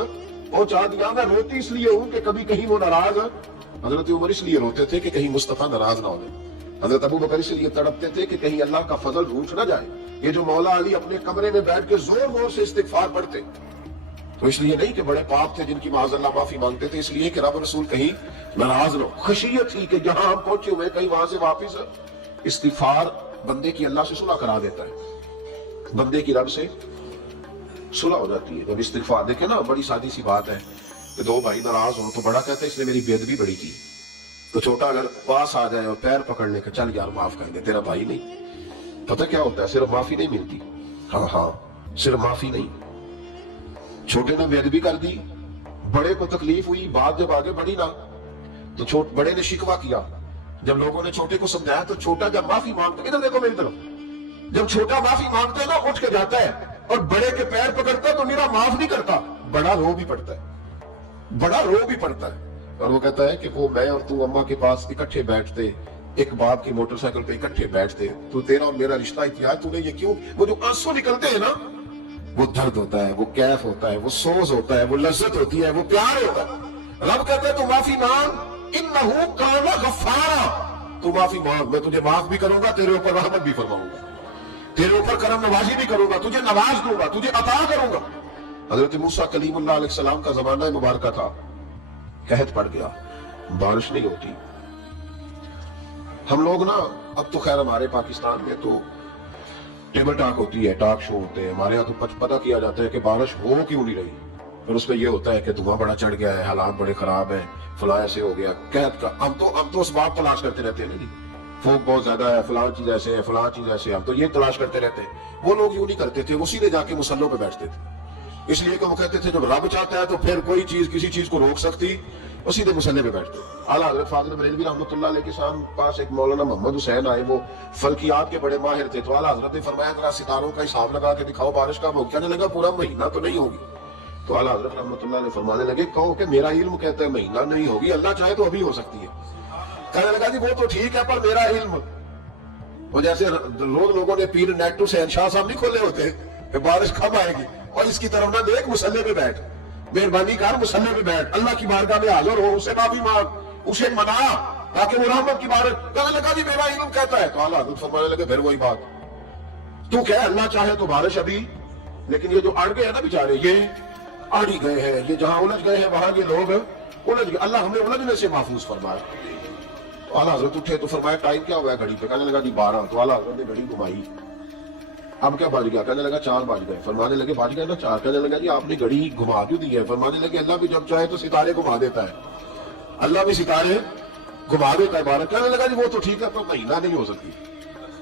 پہنچا دیا. میں روتی اس لیے ہوں کہ کبھی کہیں وہ ناراض. حضرت عمر اس لیے روتے تھے کہ کہیں مصطفیٰ ناراض نہ ہو جائے. حضرت ابو بکر اس لیے تڑپتے تھے کہ کہیں اللہ کا فضل روٹ نہ جائے. یہ جو مولا علی اپنے کمرے میں بیٹھ کے زور زور سے استغفار پڑھتے، تو اس لیے نہیں کہ بڑے پاپ تھے جن کی معاذ اللہ معافی مانگتے تھے، اس لیے کہ رب رسول کہیں ناراض نہ ہو. خشیت تھی کہ جہاں ہم پہنچے ہوئے کہیں وہاں سے واپس. استغفار بندے کی اللہ سے صلح کرا دیتا ہے، بندے کی رب سے صلح ہو جاتی ہے جب استغفار. دیکھیں نا بڑی سادی سی بات ہے کہ 2 بھائی ناراض ہوں تو بڑا کہتا ہے اس نے میری بے ادبی بڑی کی، تو چھوٹا اگر پاس آ جائے اور پیر پکڑنے کا چل یار معاف کر دے، تیرا بھائی نہیں. پتہ کیا ہوتا ہے؟ صرف معافی نہیں ملتی. ہاں صرف معافی نہیں، چھوٹے نے بے ادبی کر دی، بڑے کو تکلیف ہوئی، بات جب آگے بڑھی نا تو بڑے نے شکوہ کیا. جب لوگوں نے چھوٹے کو سمجھایا تو چھوٹا جب معافی مانگتا، ادھر دیکھو میری طرف، جب چھوٹا معافی مانگتا ہے نا اٹھ کے جاتا ہے اور بڑے کے پیر پکڑتا ہے تو میرا معاف نہیں کرتا، بڑا رو بھی پڑتا ہے، بڑا رو بھی پڑتا ہے. اور وہ کہتا ہے کہ وہ میں اور تو اماں کے پاس اکٹھے بیٹھتے، ایک باپ کی موٹر سائیکل پہ اکٹھے بیٹھتے، تو تیرا اور میرا رشتہ اتحاد تو نے یہ کیوں؟ وہ جو آنسو نکلتے ہیں نا، وہ درد ہوتا ہے، وہ کیف ہوتا ہے، وہ سوز ہوتا ہے، وہ لذت ہوتی ہے، وہ پیار ہوتا ہے. رب کہتا ہے تو معافی مانگ، انہو کان غفارا، تو معافی مانگ، میں تجھے معاف بھی کروں گا، تیرے اوپر رحمت بھی فرماؤں گا، تیرے اوپر کرم نوازی بھی کروں گا، تجھے نواز دوں گا، تجھے عطا کروں گا۔ حضرت موسیٰ کلیم اللہ علیہ السلام کا زمانہ مبارکہ تھا، قحط پڑ گیا، بارش نہیں ہوتی۔ ہم لوگ نا اب تو خیر ہمارے پاکستان میں تو ٹیبل ٹاک ہوتی ہے، ٹاک شو ہوتے ہیں، ہمارے یہاں تو پتہ کیا جاتا ہے کہ بارش ہو کیوں نہیں رہی، پھر اس پہ یہ ہوتا ہے کہ دھواں بڑا چڑھ گیا ہے، حالات بڑے خراب ہیں، فلاں ایسے ہو گیا، قحط کا۔ ہم تو اس بات تلاش کرتے رہتے ہیں نا جی، فوق بہت زیادہ ہے، فلاں چیز ایسے ہے، فلاں چیز ایسے ہے، ہم تو یہ تلاش کرتے رہتے ہیں۔ وہ لوگ یوں نہیں کرتے تھے، وہ سیدھے جا کے مسلوں پہ بیٹھتے تھے، اس لیے کہ وہ کہتے تھے جب رب چاہتا ہے تو پھر کوئی چیز کسی چیز کو روک سکتی، وہ سیدھے مسلے پہ بیٹھتے۔ اعلیٰ حضرت فاضل بریلوی رحمۃ اللہ علیہ کے پاس ایک مولانا محمد حسین آئے، وہ فلکیات کے بڑے ماہر تھے، تو اعلیٰ حضرت نے فرمایا ذرا ستاروں کا حساب لگا کے دکھاؤ بارش کب ہوگی، کہنے لگا پورا مہینہ تو نہیں ہوگی۔ تو اعلیٰ حضرت رحمۃ اللہ علیہ فرمانے لگے کہو کہ میرا علم کہتا ہے مہینہ نہیں ہوگی، اللہ چاہے تو ابھی ہو سکتی ہے۔ کہنے لگا جی وہ تو ٹھیک ہے پر میرا علم، وہ جیسے روز لوگوں نے پیر نیٹ ٹو حسین شاہ صاحب نہیں کھولے ہوتے کہ بارش کب آئے گی، اور اس کی طرف نہ دیکھ، مسلے پہ بیٹھ، مہربانی کر مسلے پہ بیٹھ، اللہ کی بارگاہ میں حاضر ہو، اسے معافی مانگ، اسے منا تاکہ وہ رحمت کی بارش۔ کہنے لگا جی میرا علم کہتا ہے، تو اعلیٰ حضرت فرمانے لگے پھر وہی بات، تو کہہ اللہ چاہے تو بارش ابھی، لیکن یہ جو اڑ گئے ہیں نا بیچارے، یہ اڑ ہی گئے ہیں، یہ جہاں الجھ گئے ہیں وہاں یہ لوگ الجھ گئے، اللہ ہمیں الجھنے سے محفوظ فرمائے۔ تو اعلیٰ حضرت اٹھے تو فرمایا ٹائم کیا ہوا ہے گھڑی پہ، کہنے لگا جی 12۔ تو اعلیٰ حضرت نے گھڑی گھمائی، اب کیا بج گیا، کہنے لگا 4 بج گئے، فرمانے لگے بج گئے نا 4، کہنے لگا جی آپ نے گھڑی گھما کیوں دی ہے، فرمانے لگے اللہ بھی جب چاہے تو ستارے گھما دیتا ہے، اللہ بھی ستارے گھما دیتا ہے بارش۔ کہنے لگا جی وہ تو ٹھیک ہے پر مہینہ نہیں ہو سکتی،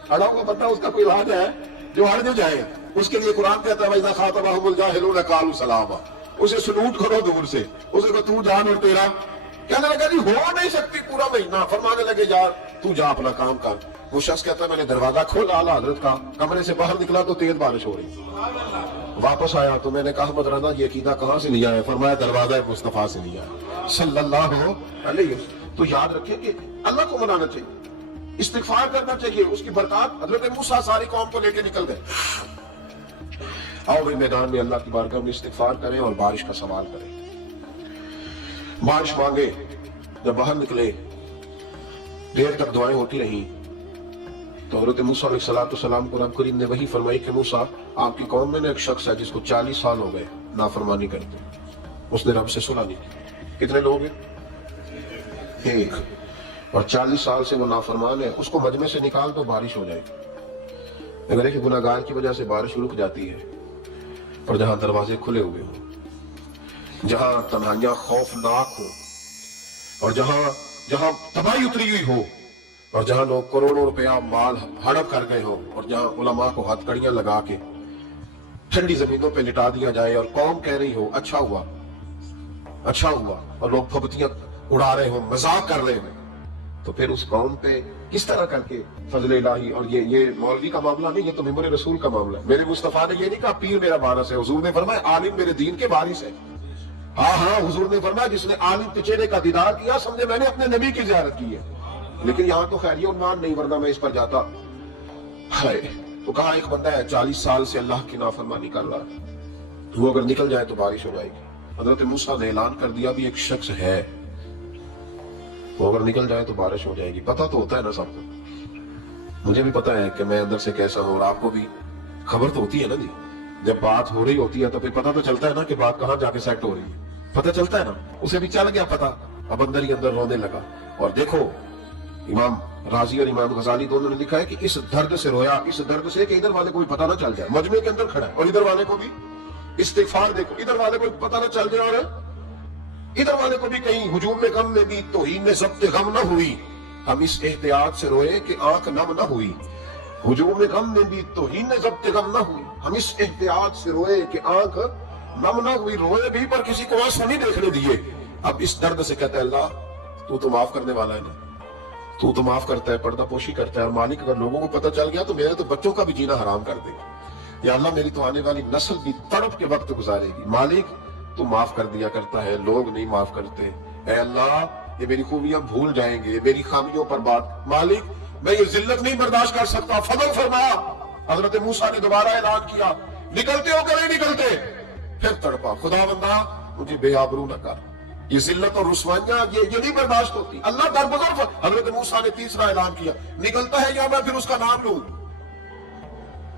اڑا ہوا بندہ اس کا کوئی علاج ہے جو اڑ نہیں جائے، اس کے لیے قرآن کہتا ہے وَإِذَا خَاطَبَهُمُ الْجَاهِلُونَ قَالُوا سَلَامًا، اسے سلوٹ کرو دور سے، اسے کو تو جان اور تیرا۔ کہنے لگا جی ہو نہیں سکتی پورا مہینہ، فرمانے لگے یار تو جا اپنا کام کر۔ وہ شخص کہتا ہے میں نے دروازہ کھولا اعلیٰ حضرت کا، کمرے سے باہر نکلا تو تیز بارش ہو رہی، واپس آیا تو میں نے کہا احمد رضا یہ عقیدہ کہاں سے لیا ہے، فرمایا دروازہ مصطفیٰ سے لیا ہے صلی اللہ علیہ وسلم۔ تو یاد رکھیں کہ اللہ کو منانا چاہیے، استغفار کرنا چاہیے، اس کی برکات۔ حضرت موسیٰ ساری قوم کو لے کے نکل گئے، آؤ بھائی میدان میں اللہ کی بارگاہ میں استغفار کریں اور بارش کا سوال کریں، بارش مانگے۔ جب باہر نکلے دیر تک دعائیں ہوتی رہیں تو حضرت موسیٰ علیہ السلام کو رب کریم نے وحی فرمائی کہ موسیٰ آپ کی قوم میں نے ایک شخص ہے جس کو 40 سال ہو گئے نافرمانی کرتے، اس نے رب سے صلح نہیں کی۔ کتنے لوگ ہیں؟ ایک، اور 40 سال سے وہ نافرمان ہے، اس کو مجمع سے نکال تو بارش ہو جائے گی۔ اگر ایک گناہگار کی وجہ سے بارش رک جاتی ہے، پر جہاں دروازے کھلے ہوئے ہوں، جہاں تنہائیاں خوفناک ہو، اور جہاں تباہی اتری ہوئی ہو، اور جہاں لوگ کروڑوں روپیہ مال ہڑپ کر گئے ہوں، اور جہاں علماء کو ہتھ کڑیاں لگا کے ٹھنڈی زمینوں پہ لٹا دیا جائے اور قوم کہہ رہی ہو اچھا ہوا اچھا ہوا، اور لوگ پھپتیاں اڑا رہے ہوں، مذاق کر رہے ہوں، تو پھر اس قوم پہ کس طرح کر کے فضل الہی۔ اور یہ مولوی کا معاملہ نہیں، یہ تو ممبر رسول کا معاملہ ہے۔ میرے مصطفیٰ نے یہ نہیں کہا پیر میرا وارث ہے، حضور نے فرمایا عالم میرے دین کے وارث ہے۔ ہاں حضور نے فرمایا جس نے عالم کے چہرے کا دیدار کیا سمجھے میں نے اپنے نبی کی زیارت کی ہے۔ لیکن یہاں تو خیر یہ عنوان نہیں، ورنہ میں اس پر جاتا۔ تو کہا ایک بندہ ہے 40 سال سے اللہ کی نافرمانی کر رہا ہے، وہ اگر نکل جائے تو بارش ہو جائے گی۔ حضرت موسیٰ نے اعلان کر دیا بھی ایک شخص ہے، وہ اگر نکل جائے تو بارش ہو جائے گی۔ پتہ تو ہوتا ہے نا سب کو، مجھے بھی پتہ ہے کہ میں اندر سے کیسا ہوں، اور آپ کو بھی خبر تو ہوتی ہے نا جی، جب بات ہو رہی ہوتی ہے تو پھر پتہ تو چلتا ہے نا کہ بات کہاں جا کے سیٹ ہو رہی ہے، پتہ چلتا ہے نا۔ اسے بھی چل گیا پتہ، اب اندر ہی اندر رونے لگا۔ اور دیکھو امام رازی اور امام غزالی دونوں نے لکھا ہے کہ اس درد سے رویا، اس درد سے کہ ادھر والے کو بھی پتہ نہ چل جائے، مجمع کے اندر کھڑا ہے اور ادھر والے کو بھی استغفار، دیکھو ادھر والے کو پتہ نہ چل جائے اور ادھر والے کو بھی کہیں ہجوم میں غم میں بھی توہین میں ضبط غم نہ ہوئی، ہم اس احتیاط سے روئے کہ آنکھ نم نہ ہوئی۔ ہجوم میں غم میں بھی توہین میں ضبط غم نہ ہوئی، ہم اس احتیاط سے روئے کہ آنکھ نم نہ ہوئی، روئے بھی پر کسی کو آنسو نہیں دیکھنے دیے۔ اب اس درد سے کہتا ہے اللہ تو تو معاف کرنے والا ہے نا، تو تو معاف کرتا ہے، پردہ پوشی کرتا ہے، اور مالک اگر لوگوں کو پتہ چل گیا تو میرے تو بچوں کا بھی جینا حرام کر دے گا، یا اللہ میری تو آنے والی نسل بھی تڑپ کے وقت گزارے گی۔ مالک تو معاف کر دیا کرتا ہے، لوگ نہیں معاف کرتے، اے اللہ یہ میری خوبیاں بھول جائیں گے، میری خامیوں پر بات، مالک میں یہ ذلت نہیں برداشت کر سکتا، فضل فرما۔ حضرت موسیٰ نے دوبارہ اعلان کیا نکلتے ہو کہ نہیں نکلتے، پھر تڑپا خدا بندہ مجھے بے آبرو نہ کر، یہ ذلت اور رسوائیاں یہ نہیں برداشت ہوتی. اللہ درگزر حضرت موسیٰ نے تیسرا اعلان کیا, نکلتا ہے یا میں پھر اس کا نام لوں,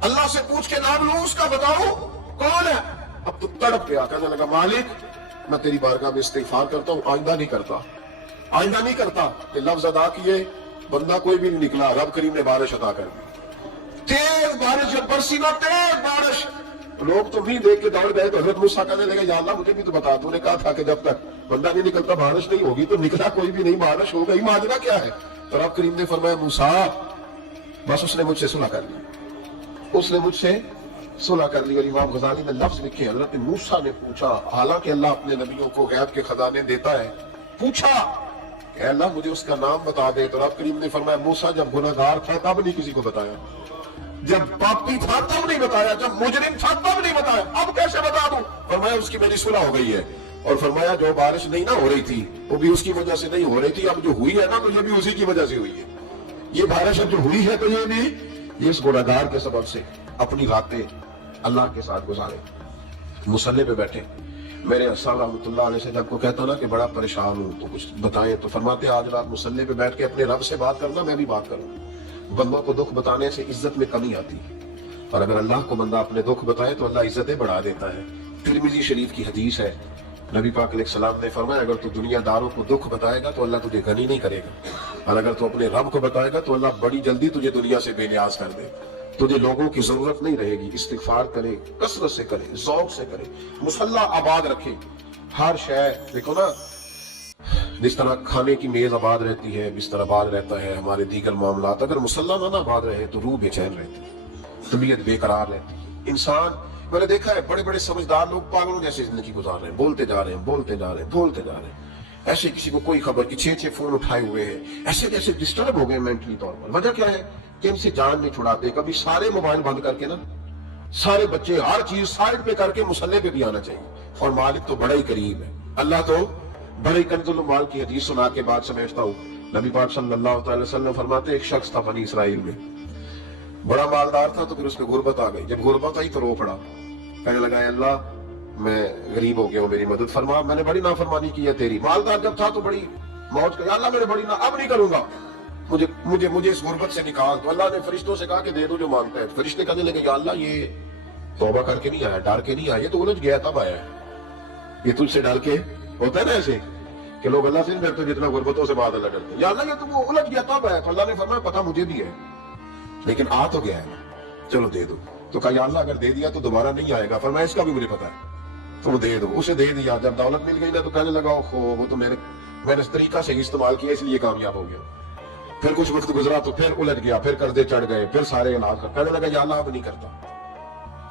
اللہ سے پوچھ کے نام لوں اس کا, بتاؤ کون ہے. اب تو تڑپ گیا, کہنے لگا مالک میں تیری بارگاہ میں استغفار کرتا ہوں, آئندہ نہیں کرتا, آئندہ نہیں کرتا. یہ لفظ ادا کیے, بندہ کوئی بھی نہیں نکلا. رب کریم نے بارش عطا کر دی, تیز بارش جب برسی نا, تیز بارش. لوگ تو بھی دیکھ کے دوڑ گئے. تو حضرت موسیٰ کہنے لگے یا اللہ مجھے بھی تو بتا, تو نے کہا تھا کہ جب تک بندہ نہیں نکلتا بارش نہیں ہوگی. تو نکلا کوئی بھی نہیں, بارش ہو گئی, ماجرا کیا ہے. تو رب کریم نے فرمایا موسیٰ بس اس نے مجھ سے صلح کر لی, اس نے مجھ سے صلح کر لی. اور امام غزالی نے لفظ لکھے, حضرت موسیٰ نے پوچھا, حالانکہ اللہ اپنے نبیوں کو غیب کے خزانے دیتا ہے, پوچھا کہ اللہ مجھے اس کا نام بتا دے. تو رب کریم نے فرمایا موسیٰ جب گناہگار تھا تب نہیں کسی کو بتایا, جب پاپی تھا تب نہیں بتایا, جب مجرم تھا تب نہیں بتایا, اب کیسے بتا دوں. فرمایا اس کی میری صلح ہو گئی ہے. اور فرمایا جو بارش نہیں نہ ہو رہی تھی وہ بھی اس کی وجہ سے نہیں ہو رہی تھی, اب جو ہوئی ہے نا تو یہ بھی اسی کی وجہ سے ہوئی ہے. یہ بارش اب جو ہوئی ہے تو یہ بھی یہ اس گناہگار کے سبب سے. اپنی راتیں اللہ کے ساتھ گزارے, مصلی پہ بیٹھے. میرے اصحاب رحمۃ اللہ علیہ سے جب کو کہتا نا کہ بڑا پریشان ہوں تو کچھ بتائیں, تو فرماتے آج رات مصلی پہ بیٹھ کے اپنے رب سے بات کرنا, میں بھی بات کروں. بندوں کو دکھ بتانے سے عزت میں کمی آتی ہے, اور اگر اللہ کو بندہ اپنے دکھ بتائے تو اللہ عزتیں بڑھا دیتا ہے. ترمذی شریف کی حدیث ہے, نبی پاک علیہ السلام نے فرمایا اگر تو دنیا داروں کو دکھ بتائے گا تو اللہ تجھے غنی نہیں کرے گا, اور اگر تو اپنے رب کو بتائے گا تو اللہ بڑی جلدی تجھے دنیا سے بے نیاز کر دے. تجھے لوگوں کی ضرورت نہیں رہے گی. استغفار کرے, کثرت سے کرے, ذوق سے کرے, مصلی آباد رکھے. ہر شے دیکھو نا, جس طرح کھانے کی میز آباد رہتی ہے, بستر آباد رہتا ہے, ہمارے دیگر معاملات, اگر مصلی نہ آباد رہے تو روح بے چین رہتی, طبیعت بے قرار رہتی. انسان میں نے دیکھا ہے بڑے بڑے سمجھدار لوگ پاگلوں جیسے زندگی گزار رہے ہیں, بولتے جا رہے ہیں, بولتے جا رہے ہیں, بولتے جا رہے ہیں. ایسے کسی کو کوئی خبر کہ 6 فون اٹھائے ہوئے ہیں, ایسے جیسے ڈسٹرب ہو گئے مینٹلی طور پر. وجہ کیا ہے کہ ان سے جان نہیں چھڑاتے. کبھی سارے موبائل بند کر کے نا, سارے بچے ہر چیز سائڈ پہ کر کے مصلی پہ بھی آنا چاہیے. اور مالک تو بڑا ہی قریب ہے, اللہ تو بڑے کنز المال کی حدیث سنا کے بعد سمجھتا ہوں. نبی پاک صلی اللہ تعالی وسلم فرماتے ایک شخص تھا بنی اسرائیل میں, بڑا مالدار تھا, تو پھر اس پہ غربت آ گئی. جب غربت آئی تو رو پڑا, کہنے لگا اے اللہ میں غریب ہو گیا ہوں, میری مدد فرما, میں نے بڑی نافرمانی کی ہے تیری. مالدار جب تھا تو بڑی موج کہا اللہ میں نے بڑی اب نہیں کروں گا, مجھے اس غربت سے نکال. تو اللہ نے فرشتوں سے کہا کہ دے دو جو مانگتا ہے. فرشتے کہنے لگے یا اللہ یہ توبہ کر کے نہیں آیا, ڈر کے نہیں آیا, یہ تو الجھ گیا تب آیا ہے. یہ تجھ سے ڈر کے ہوتا ہے نا ایسے کہ لوگ اللہ سے نہیں ڈرتے جتنا غربتوں سے بعد اللہ ڈرتے. یا اللہ یہ تو وہ الجھ گیا تب آیا. تو اللہ نے فرمایا پتہ مجھے بھی ہے لیکن آ تو گیا ہے, چلو دے دو. تو کہا یا اللہ اگر دے دیا تو دوبارہ نہیں آئے گا. فرمایا اس کا بھی مجھے پتا ہے, تو وہ دے دو. اسے دے دیا. جب دولت مل گئی نا تو کہنے لگا وہ تو میں نے اس طریقہ سے استعمال کیا اس لیے کامیاب ہو گیا. پھر کچھ وقت گزرا تو پھر الجھ گیا, پھر قرضے چڑھ گئے, پھر سارے علاج کر. کہنے لگا یا اللہ اب نہیں کرتا,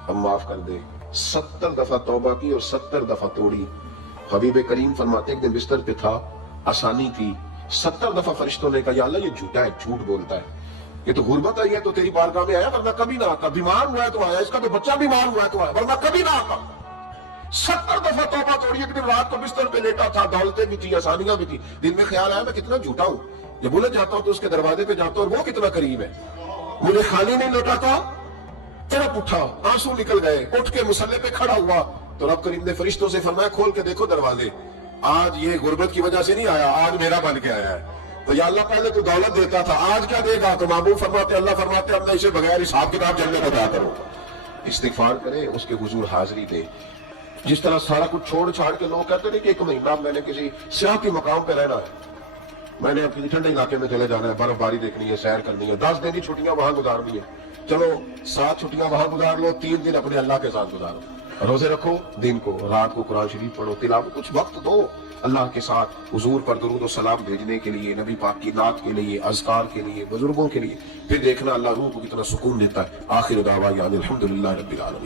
اب معاف کر دے. 70 دفعہ توبہ کی اور 70 دفعہ توڑی. حبیب کریم فرماتے ایک دن بستر پہ تھا, آسانی تھی, 70 دفعہ فرشتوں نے کہا یا اللہ یہ جھوٹا ہے, جھوٹ بولتا ہے, یہ تو غربت آئی ہے تو تیری بارگاہ میں آیا ورنہ کبھی نہ آتا. بیمار ہوا ہے تو آیا, اس کا تو بچہ بیمار ہوا ہے تو آیا, ورنہ کبھی نہ آتا. 70 دفعہ توبہ توڑی. ایک دن رات کو بستر پہ لیٹا تھا, دولتیں بھی تھی, آسانیاں بھی تھی. دن میں خیال آیا میں کتنا جھوٹا ہوں, جب الجھ جاتا ہوں تو اس کے دروازے پہ جاتا ہوں اور وہ کتنا قریب ہے. مجھے خالی نہیں لوٹاتا, تڑپ اٹھا, آنسو نکل گئے, اٹھ کے مصلی پہ کھڑا ہوا. تو رب کریم نے فرشتوں سے فرمایا کھول کے دیکھو دروازے, آج یہ غربت کی وجہ سے نہیں آیا, آج میرا بن کے آیا ہے. تو یا اللہ پہلے تو دولت دیتا تھا, آج کیا دے گا. تو محبوب فرماتے اللہ فرماتے اب میں اسے بغیر حساب کتاب جنت عطا کروں. استغفار کرے, اس کے حضور حاضری دے. جس طرح سارا کچھ چھوڑ چھاڑ کے لوگ کہتے ہیں کہ 1 مہینہ میں نے کسی سیاحتی مقام پہ رہنا ہے, میں نے اب کسی ٹھنڈے علاقے میں چلے جانا ہے, برف باری دیکھنی ہے, سیر کرنی ہے, 10 دن کی چھٹیاں وہاں گزارنی ہے. چلو 7 چھٹیاں وہاں گزار لو, 3 دن اپنے اللہ کے ساتھ گزارو. روزے رکھو, دن کو رات کو قرآن شریف پڑھو, تلاوت, کچھ وقت دو اللہ کے ساتھ. حضور پر درود و سلام بھیجنے کے لیے, نبی پاک کی نعت کے لیے, اذکار کے لیے, بزرگوں کے لیے. پھر دیکھنا اللہ روح کو کتنا سکون دیتا ہے. آخر دعوانا الحمدللہ رب العالمین.